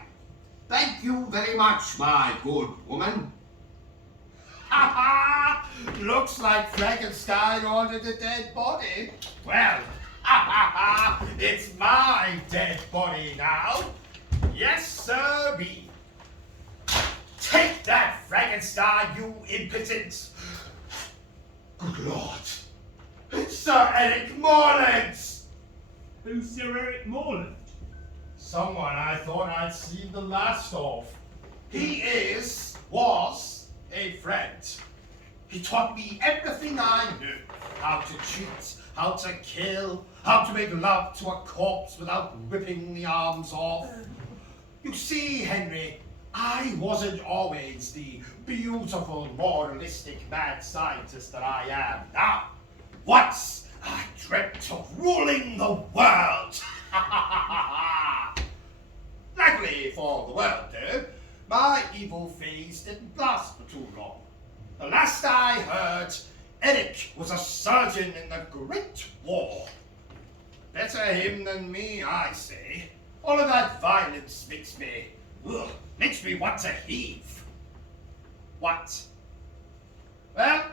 Thank you very much, my good woman. Ha ha! Looks like Frankenstein ordered a dead body. Well, ha ha ha! It's my dead body now. Yes, sirree. Take that, Frankenstein, you impotent. Good Lord. It's Sir Eric Morland. Who's Sir Eric Morland? Someone I thought I'd seen the last of. He was a friend. He taught me everything I knew. How to cheat, how to kill, how to make love to a corpse without ripping the arms off. You see, Henry, I wasn't always the beautiful, moralistic mad scientist that I am now. Once I dreamt of ruling the world. Luckily for the world, though, my evil phase didn't last for too long. The last I heard, Eric was a surgeon in the Great War. Better him than me, I say. All of that violence makes me want to heave. What? Well,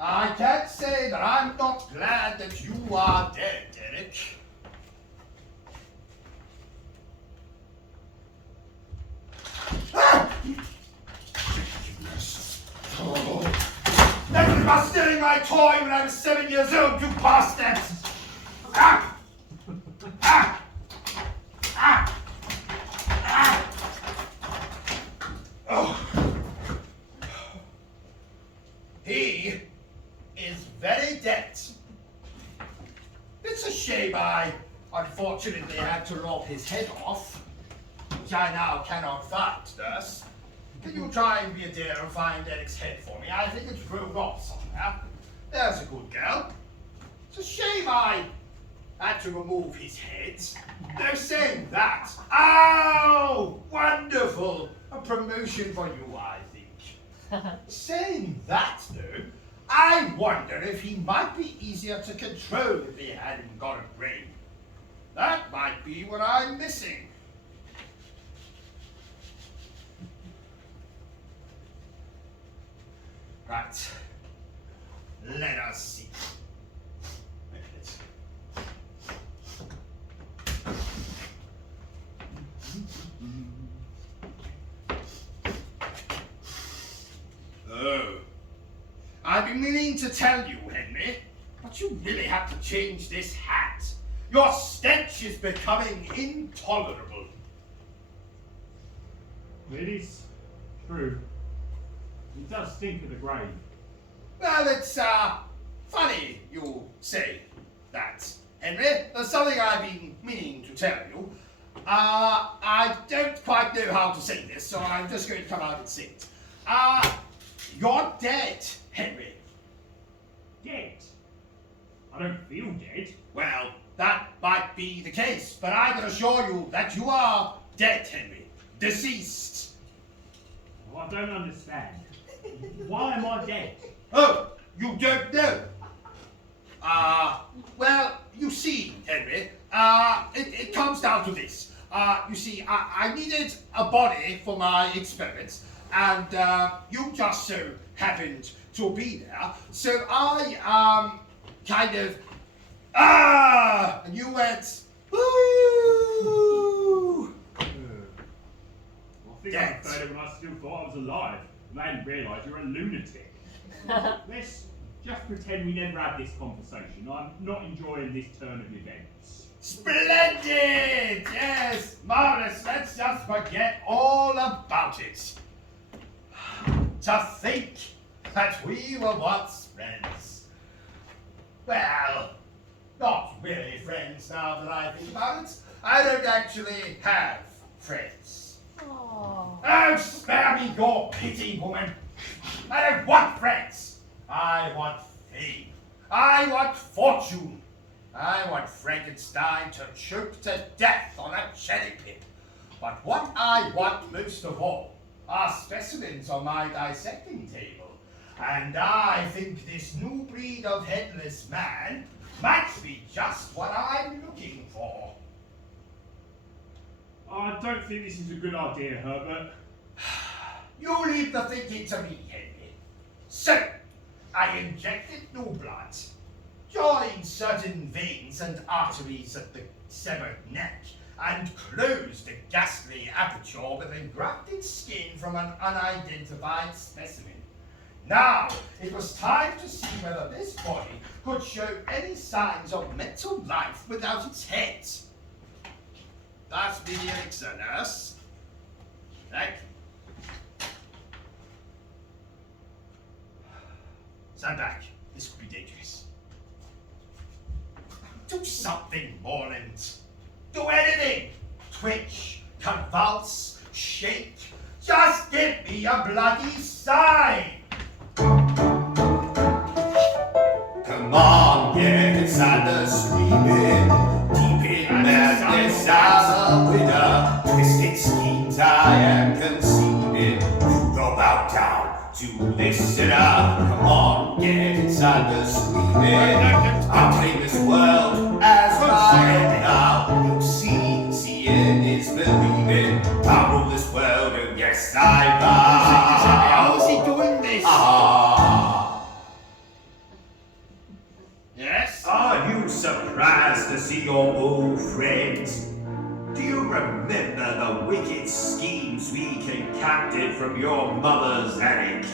I can't say that I'm not glad that you are dead, Eric. Ah! Oh. Never about stealing my toy when I was 7 years old, you bastards! Ah! Ah! Ah! Ah! unfortunately had to lop his head off, which I now cannot find, nurse. Can you try and be a dear and find Eric's head for me? I think it's rolled off somewhere. There's a good girl. It's a shame I had to remove his head. They're saying that. Oh, wonderful. A promotion for you, I think. Saying that, though, I wonder if he might be easier to control if he hadn't got a brain. That might be what I'm missing. Right. Let us see. Oh. I've been meaning to tell you, Henry, but you really have to change this hat. Your stench is becoming intolerable. It is true. It does stink of the grave. Well, it's funny you say that, Henry. There's something I've been meaning to tell you. I don't quite know how to say this, so I'm just going to come out and say it. You're dead, Henry. Dead? I don't feel dead. Well, that might be the case, but I can assure you that you are dead, Henry. Deceased. Well, I don't understand. Why am I dead? Oh, you don't know? Well, you see, Henry, it comes down to this. You see, I needed a body for my experiments, and you just so happened to be there, so I, kind of, and you went, woo! I think I preferred it when I still thought I was alive, and I hadn't realised you're a lunatic. Let's just pretend we never had this conversation. I'm not enjoying this turn of events. Splendid! Yes, marvelous. Let's just forget all about it. To think that we were once friends. Well, not really friends now that I think about it. I don't actually have friends. Aww. Oh, spare me your pity, woman. I don't want friends. I want fame. I want fortune. I want Frankenstein to choke to death on a cherry pit. But what I want most of all are specimens on my dissecting table. And I think this new breed of headless man might be just what I'm looking for. I don't think this is a good idea, Herbert. You leave the thinking to me, Henry. So, I injected new blood, joined certain veins and arteries at the severed neck, and closed the ghastly aperture with engrafted skin from an unidentified specimen. Now, it was time to see whether this body could show any signs of mental life without its head. That's the elixir, nurse. Thank you. Stand back. This could be dangerous. Do something, Morland. Do anything. Twitch, convulse, shake. Just give me a bloody sign. Come on, get inside the screaming. Deep in madness, I'm a winner. Twisted schemes I am conceiving. Go bow down to this sinner. Come on, get inside the screaming. I'll claim this world as mine now. You'll see, seeing is believing. I'll rule this world, and yes, I vow. How is he doing this? Yes? Are you surprised to see your old friends? Do you remember the wicked schemes we concocted from your mother's attic?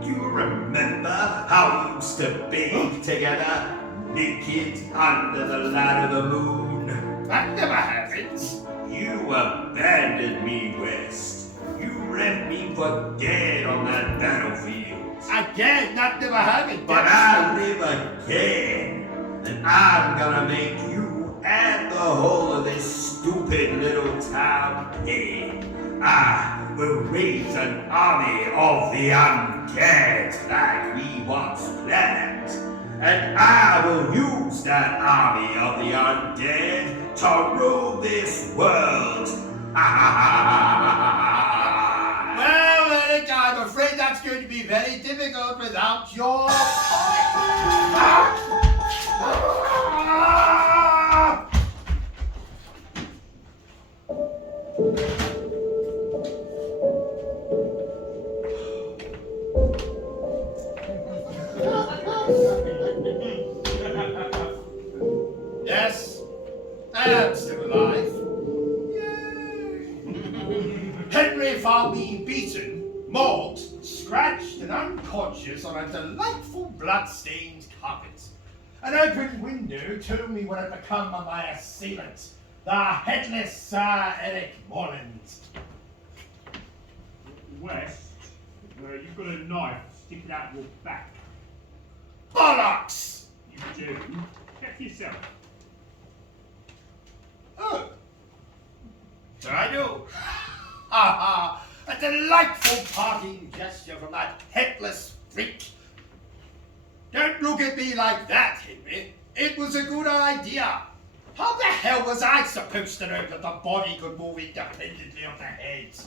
Do you remember how we used to bathe together, naked under the light of the moon? That never happens. You abandoned me, West. You left me for dead on that battlefield. Again, that never happened. But I live again, and I'm gonna make you and the whole of this stupid little town paid. I will raise an army of the undead like we once planned. And I will use that army of the undead to rule this world. Well, Eric, I'm afraid that's going to be very difficult without your... Yes, I am still alive. Henry found me beaten, mauled, scratched, and unconscious on a delightful blood-stained carpet. An open window told me what had become of my assailant, the Headless Sir Eric Morland. West, you've got a knife sticking out your back. Bollocks! You do. Check yourself. Oh. So I do. Ha ha! A delightful parting gesture from that headless freak. Don't look at me like that, Henry. It was a good idea. How the hell was I supposed to know that the body could move independently of the head?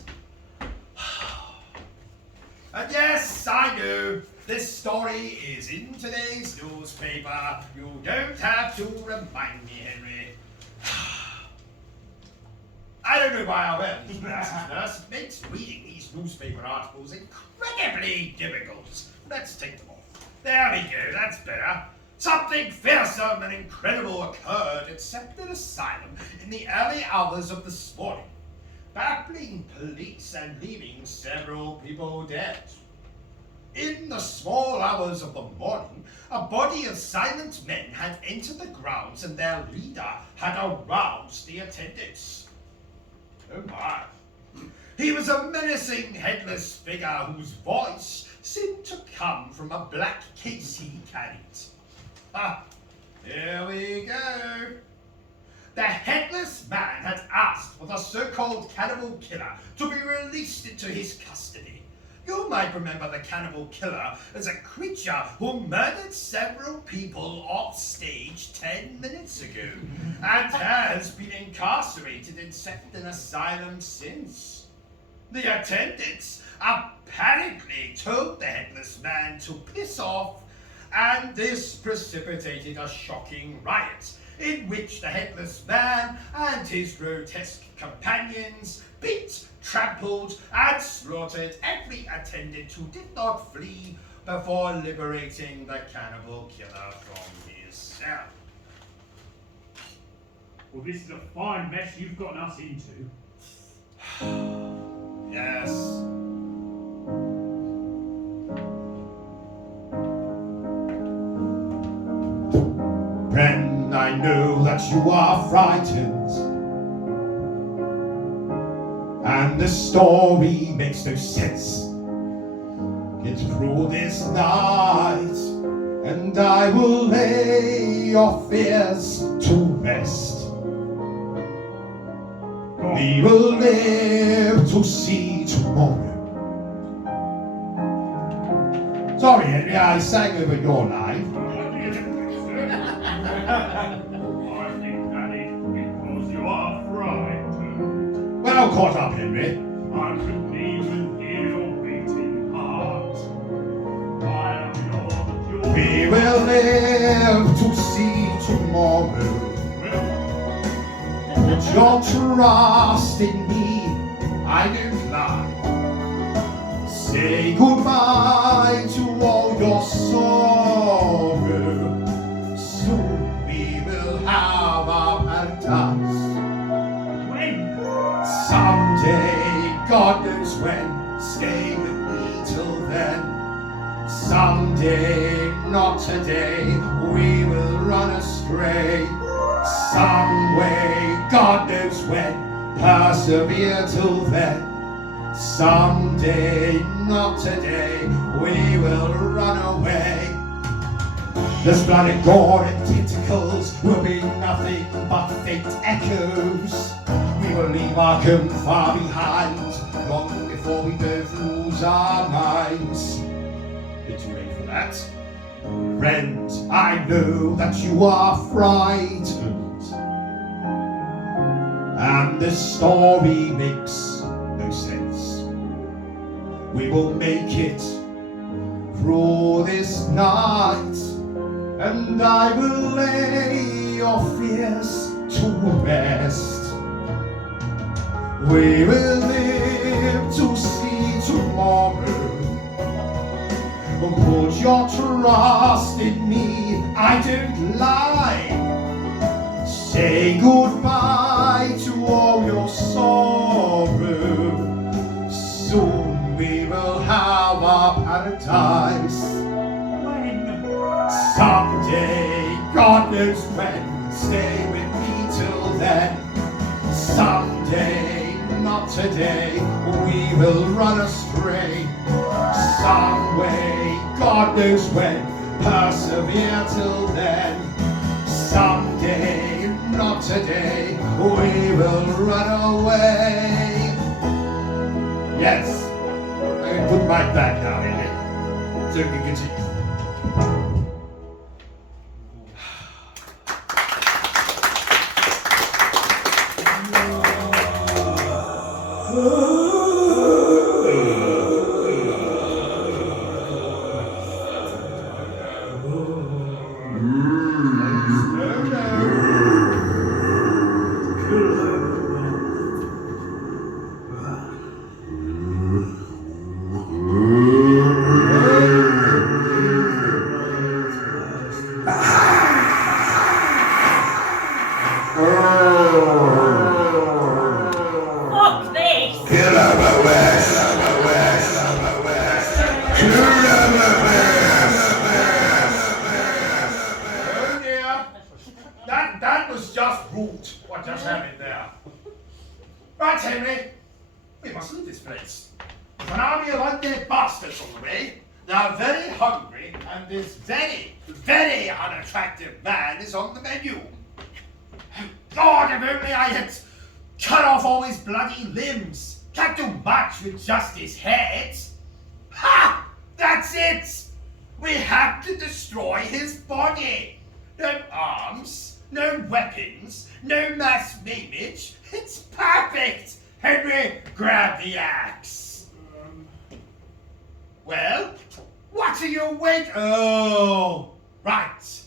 And yes, I know, this story is in today's newspaper. You don't have to remind me, Henry. I don't know why I wear these glasses, nurse. It makes reading these newspaper articles incredibly difficult. Let's take them off. There we go, that's better. Something fearsome and incredible occurred at Septon Asylum in the early hours of this morning, baffling police and leaving several people dead. In the small hours of the morning, a body of silent men had entered the grounds and their leader had aroused the attendants. Oh my. He was a menacing, headless figure whose voice seemed to come from a black case he carried. Ah, here we go. The headless man had asked for the so-called cannibal killer to be released into his custody. You might remember the cannibal killer as a creature who murdered several people off stage 10 minutes ago and has been incarcerated in Septon Asylum since. The attendants apparently told the headless man to piss off, and this precipitated a shocking riot in which the headless man and his grotesque companions beat, trampled, and slaughtered every attendant who did not flee before liberating the cannibal killer from his cell. Well, this is a fine mess you've gotten us into. Yes. Friend, I know that you are frightened, and the story makes no sense. Get through this night, and I will lay your fears to rest. We will live to see tomorrow. Sorry, Henry, I sang over your line. I think that is because you are frightened. Well caught up, Henry. I couldn't even hear your beating heart. I am your joy. We will live to see tomorrow. Put your trust in me, I don't lie. Say goodbye to all your sorrow. Soon we will have our paradise. When? Someday, God knows when. Stay with me till then. Someday, not today, we will run astray. Some way, God knows when, persevere till then. Someday, not today, we will run away. This blood and gore and tentacles will be nothing but faint echoes. We will leave our home far behind, long before we both lose our minds. It's too late for that. Friend, I know that you are frightened, and this story makes no sense. We will make it through this night, and I will lay your fears to rest. We will live to see tomorrow. Put your trust in me, I don't lie. Say goodbye to all your sorrow. Soon we will have our paradise. When? Someday, God knows when. Stay with me till then. Someday, not today, we will run astray. Some way, God knows when, persevere till then. Someday, not today, we will run away. Yes, I can put my back down in it, so we can continue. Fuck this! Oh dear. That was just rude, what just happened there. Right, Henry. We must leave this place. There's an army of undead bastards on the way. They are very hungry, and this very, very unattractive man is on the menu. God, if only I had cut off all his bloody limbs. Can't do much with just his head. Ha! That's it! We have to destroy his body. No arms, no weapons, no mass memeage. It's perfect! Henry, grab the axe. Well, what are you waiting? Oh, right.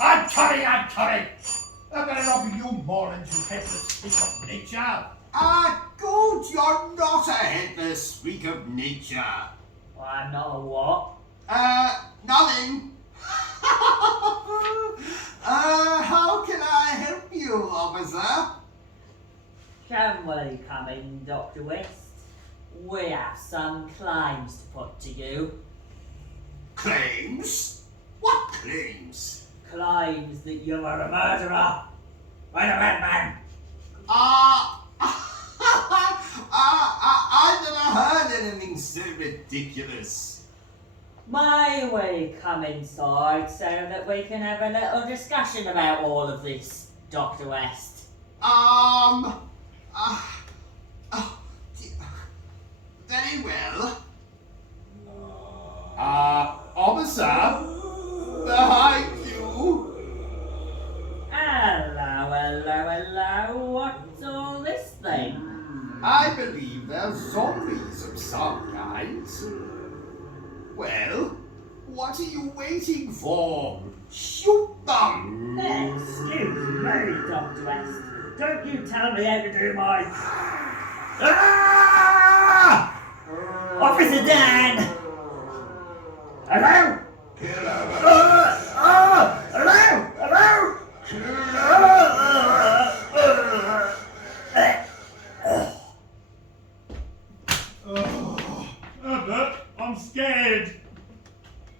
I'm coming! I better not be you morons, you headless freak of nature. Good, you're not a headless freak of nature. I'm not a what? Nothing. How can I help you, officer? Can we come in, Dr. West? We have some claims to put to you. Claims? What claims? Claims that you are a murderer. Right, a madman. I've never heard anything so ridiculous. May we come inside so that we can have a little discussion about all of this, Dr. West? Very well. Officer, behind you. Hello, what's all this thing? I believe they're zombies of some kind. Well, what are you waiting for? Shoot them! Excuse me, Dr. West. Don't you tell me how to do my... Officer Dan! Hello? Herbert, I'm scared.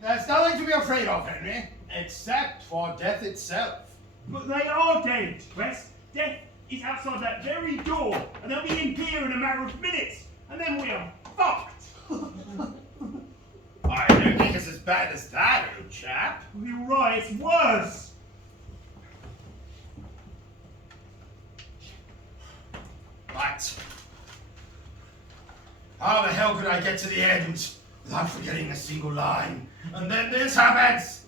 There's nothing to be afraid of, Henry, except for death itself. But they are dead, West. Death is outside that very door, and they'll be in here in a matter of minutes, and then we are fucked. I don't think it's as bad as that, old chap. You're right, it's worse. Right. How the hell could I get to the end without forgetting a single line? And then this happens.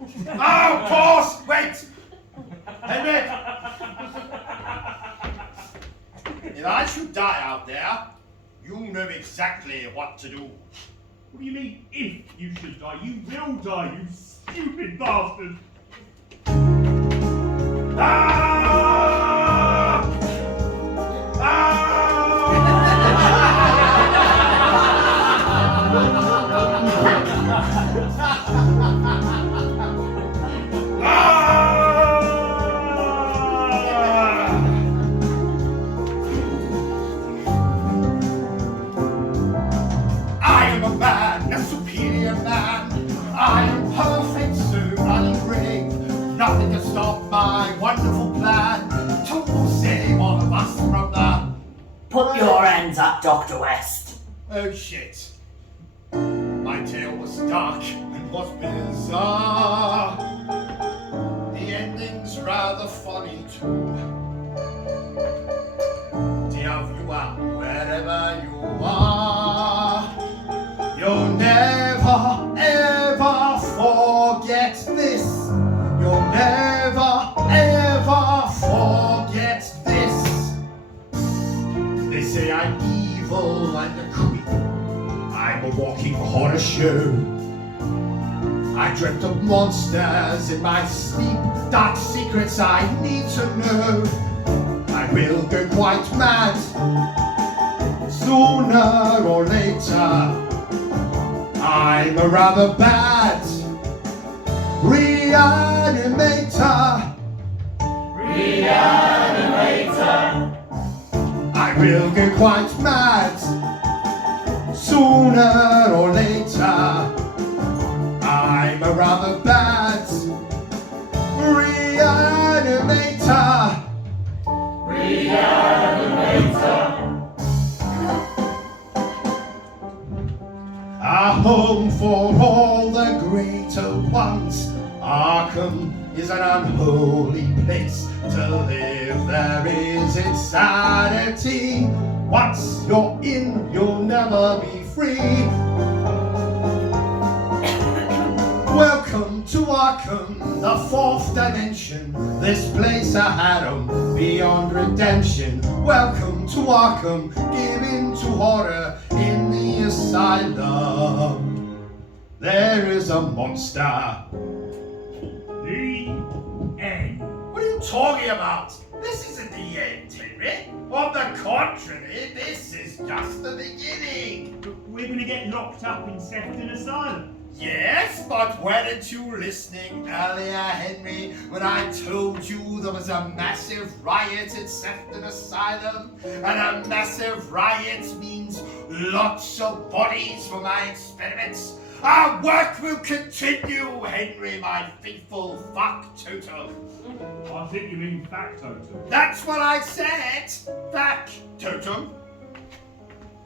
Oh, pause! Wait! Herbert! If I should die out there, you know exactly what to do. What do you mean, if you should die? You will die, you stupid bastard! Ah! I am a man, a superior man. I am perfect, so running brave. Nothing can stop my wonderful plan to save all of us from the... Put your hands up, Dr. West. Oh shit. My tale was dark and was bizarre. The ending's rather funny too. Dear viewer, wherever you are, you'll never ever forget this. You'll never ever forget this. They say I'm evil and a creep. I'm a walking horror show. I dreamt of monsters in my sleep, dark secrets I need to know. I will go quite mad, sooner or later. I'm a rather bad reanimator. Re-Animator. I will go quite mad, sooner or later. I'm a rather bad reanimator. Re-Animator. A home for all the greater ones. Arkham is an unholy place to live. There is insanity. Once you're in, you'll never be free. Welcome to Arkham, the fourth dimension. This place a harem beyond redemption. Welcome to Arkham, give in to horror in the asylum. There is a monster. The end. What are you talking about? This isn't the end, Henry. On the contrary, this is just the beginning. But we're gonna get locked up in Sefton Asylum. Yes, but weren't you listening earlier, Henry, when I told you there was a massive riot at Sefton Asylum? And a massive riot means lots of bodies for my experiments. Our work will continue, Henry, my faithful factotum. I think you mean factotum. That's what I said, factotum.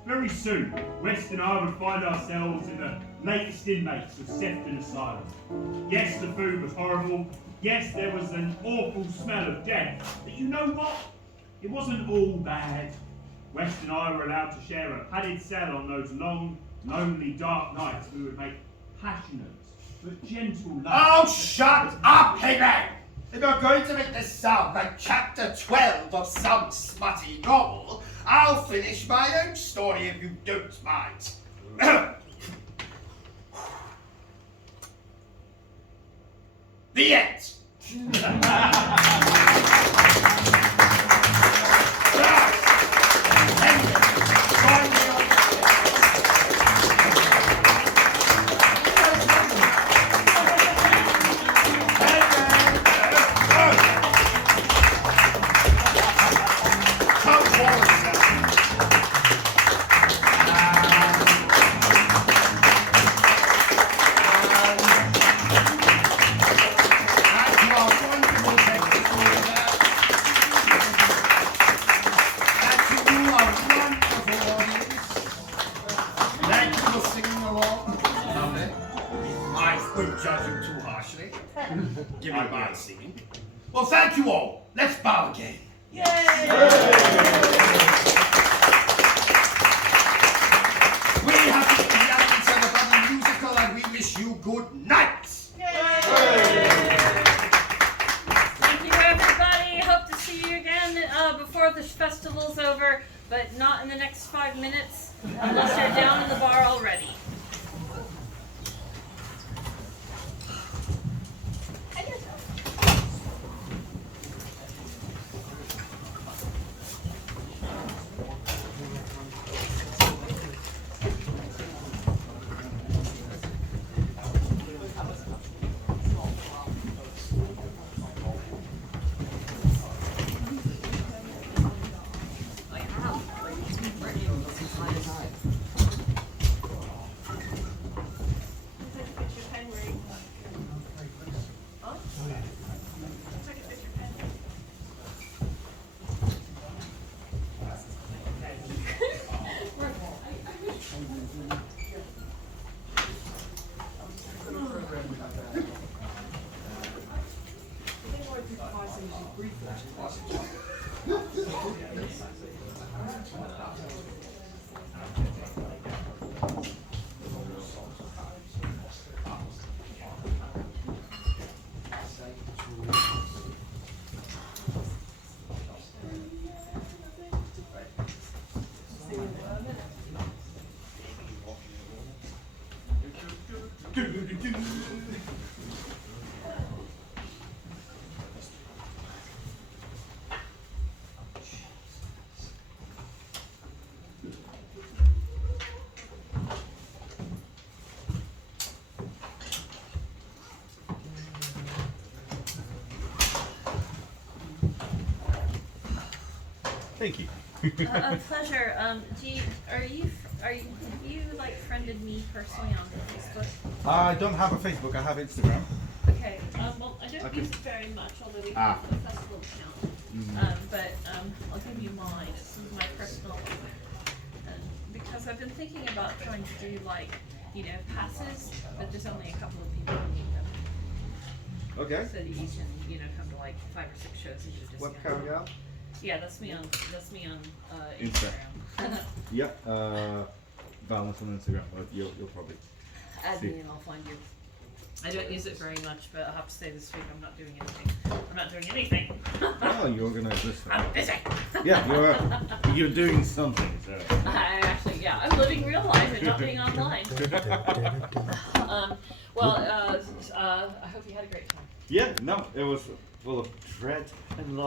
Very soon, West and I would find ourselves in the latest inmates of Sefton Asylum. Yes, the food was horrible. Yes, there was an awful smell of death. But you know what? It wasn't all bad. West and I were allowed to share a padded cell on those long, lonely, dark nights. We would make passionate but gentle love. Oh, shut up, Henry! If you're going to make this sound like chapter 12 of some smutty novel, I'll finish my own story if you don't mind. The end. couldn't judge you too harshly. Give me my singing. Well, thank you all. Let's bow again. Yay! We have been the elements of the musical, and we wish you good night. Thank you, everybody. Hope to see you again before the festival's over, but not in the next 5 minutes, unless you're down in the bar already. Thank you. A pleasure. Have you like friended me personally on Facebook? I don't have a Facebook, I have Instagram. Okay. Well, I don't use it very much, although we have a festival account. But I'll give you mine. It's my personal one. Because I've been thinking about trying to do like, passes, but there's only a couple of people who need them. Okay. So that you can, come to like 5 or 6 shows and you just. Webcam gal? Yeah, that's me on Insta. Instagram. Yeah, Valence on Instagram, but you'll probably Add see. me and I'll find you. I don't use it very much, but I have to say this week I'm not doing anything. I'm not doing anything. Oh, you organise this. I'm busy. Yeah, you're doing something. So. I'm living real life and not being online. I hope you had a great time. Yeah, no, it was full of dread and love.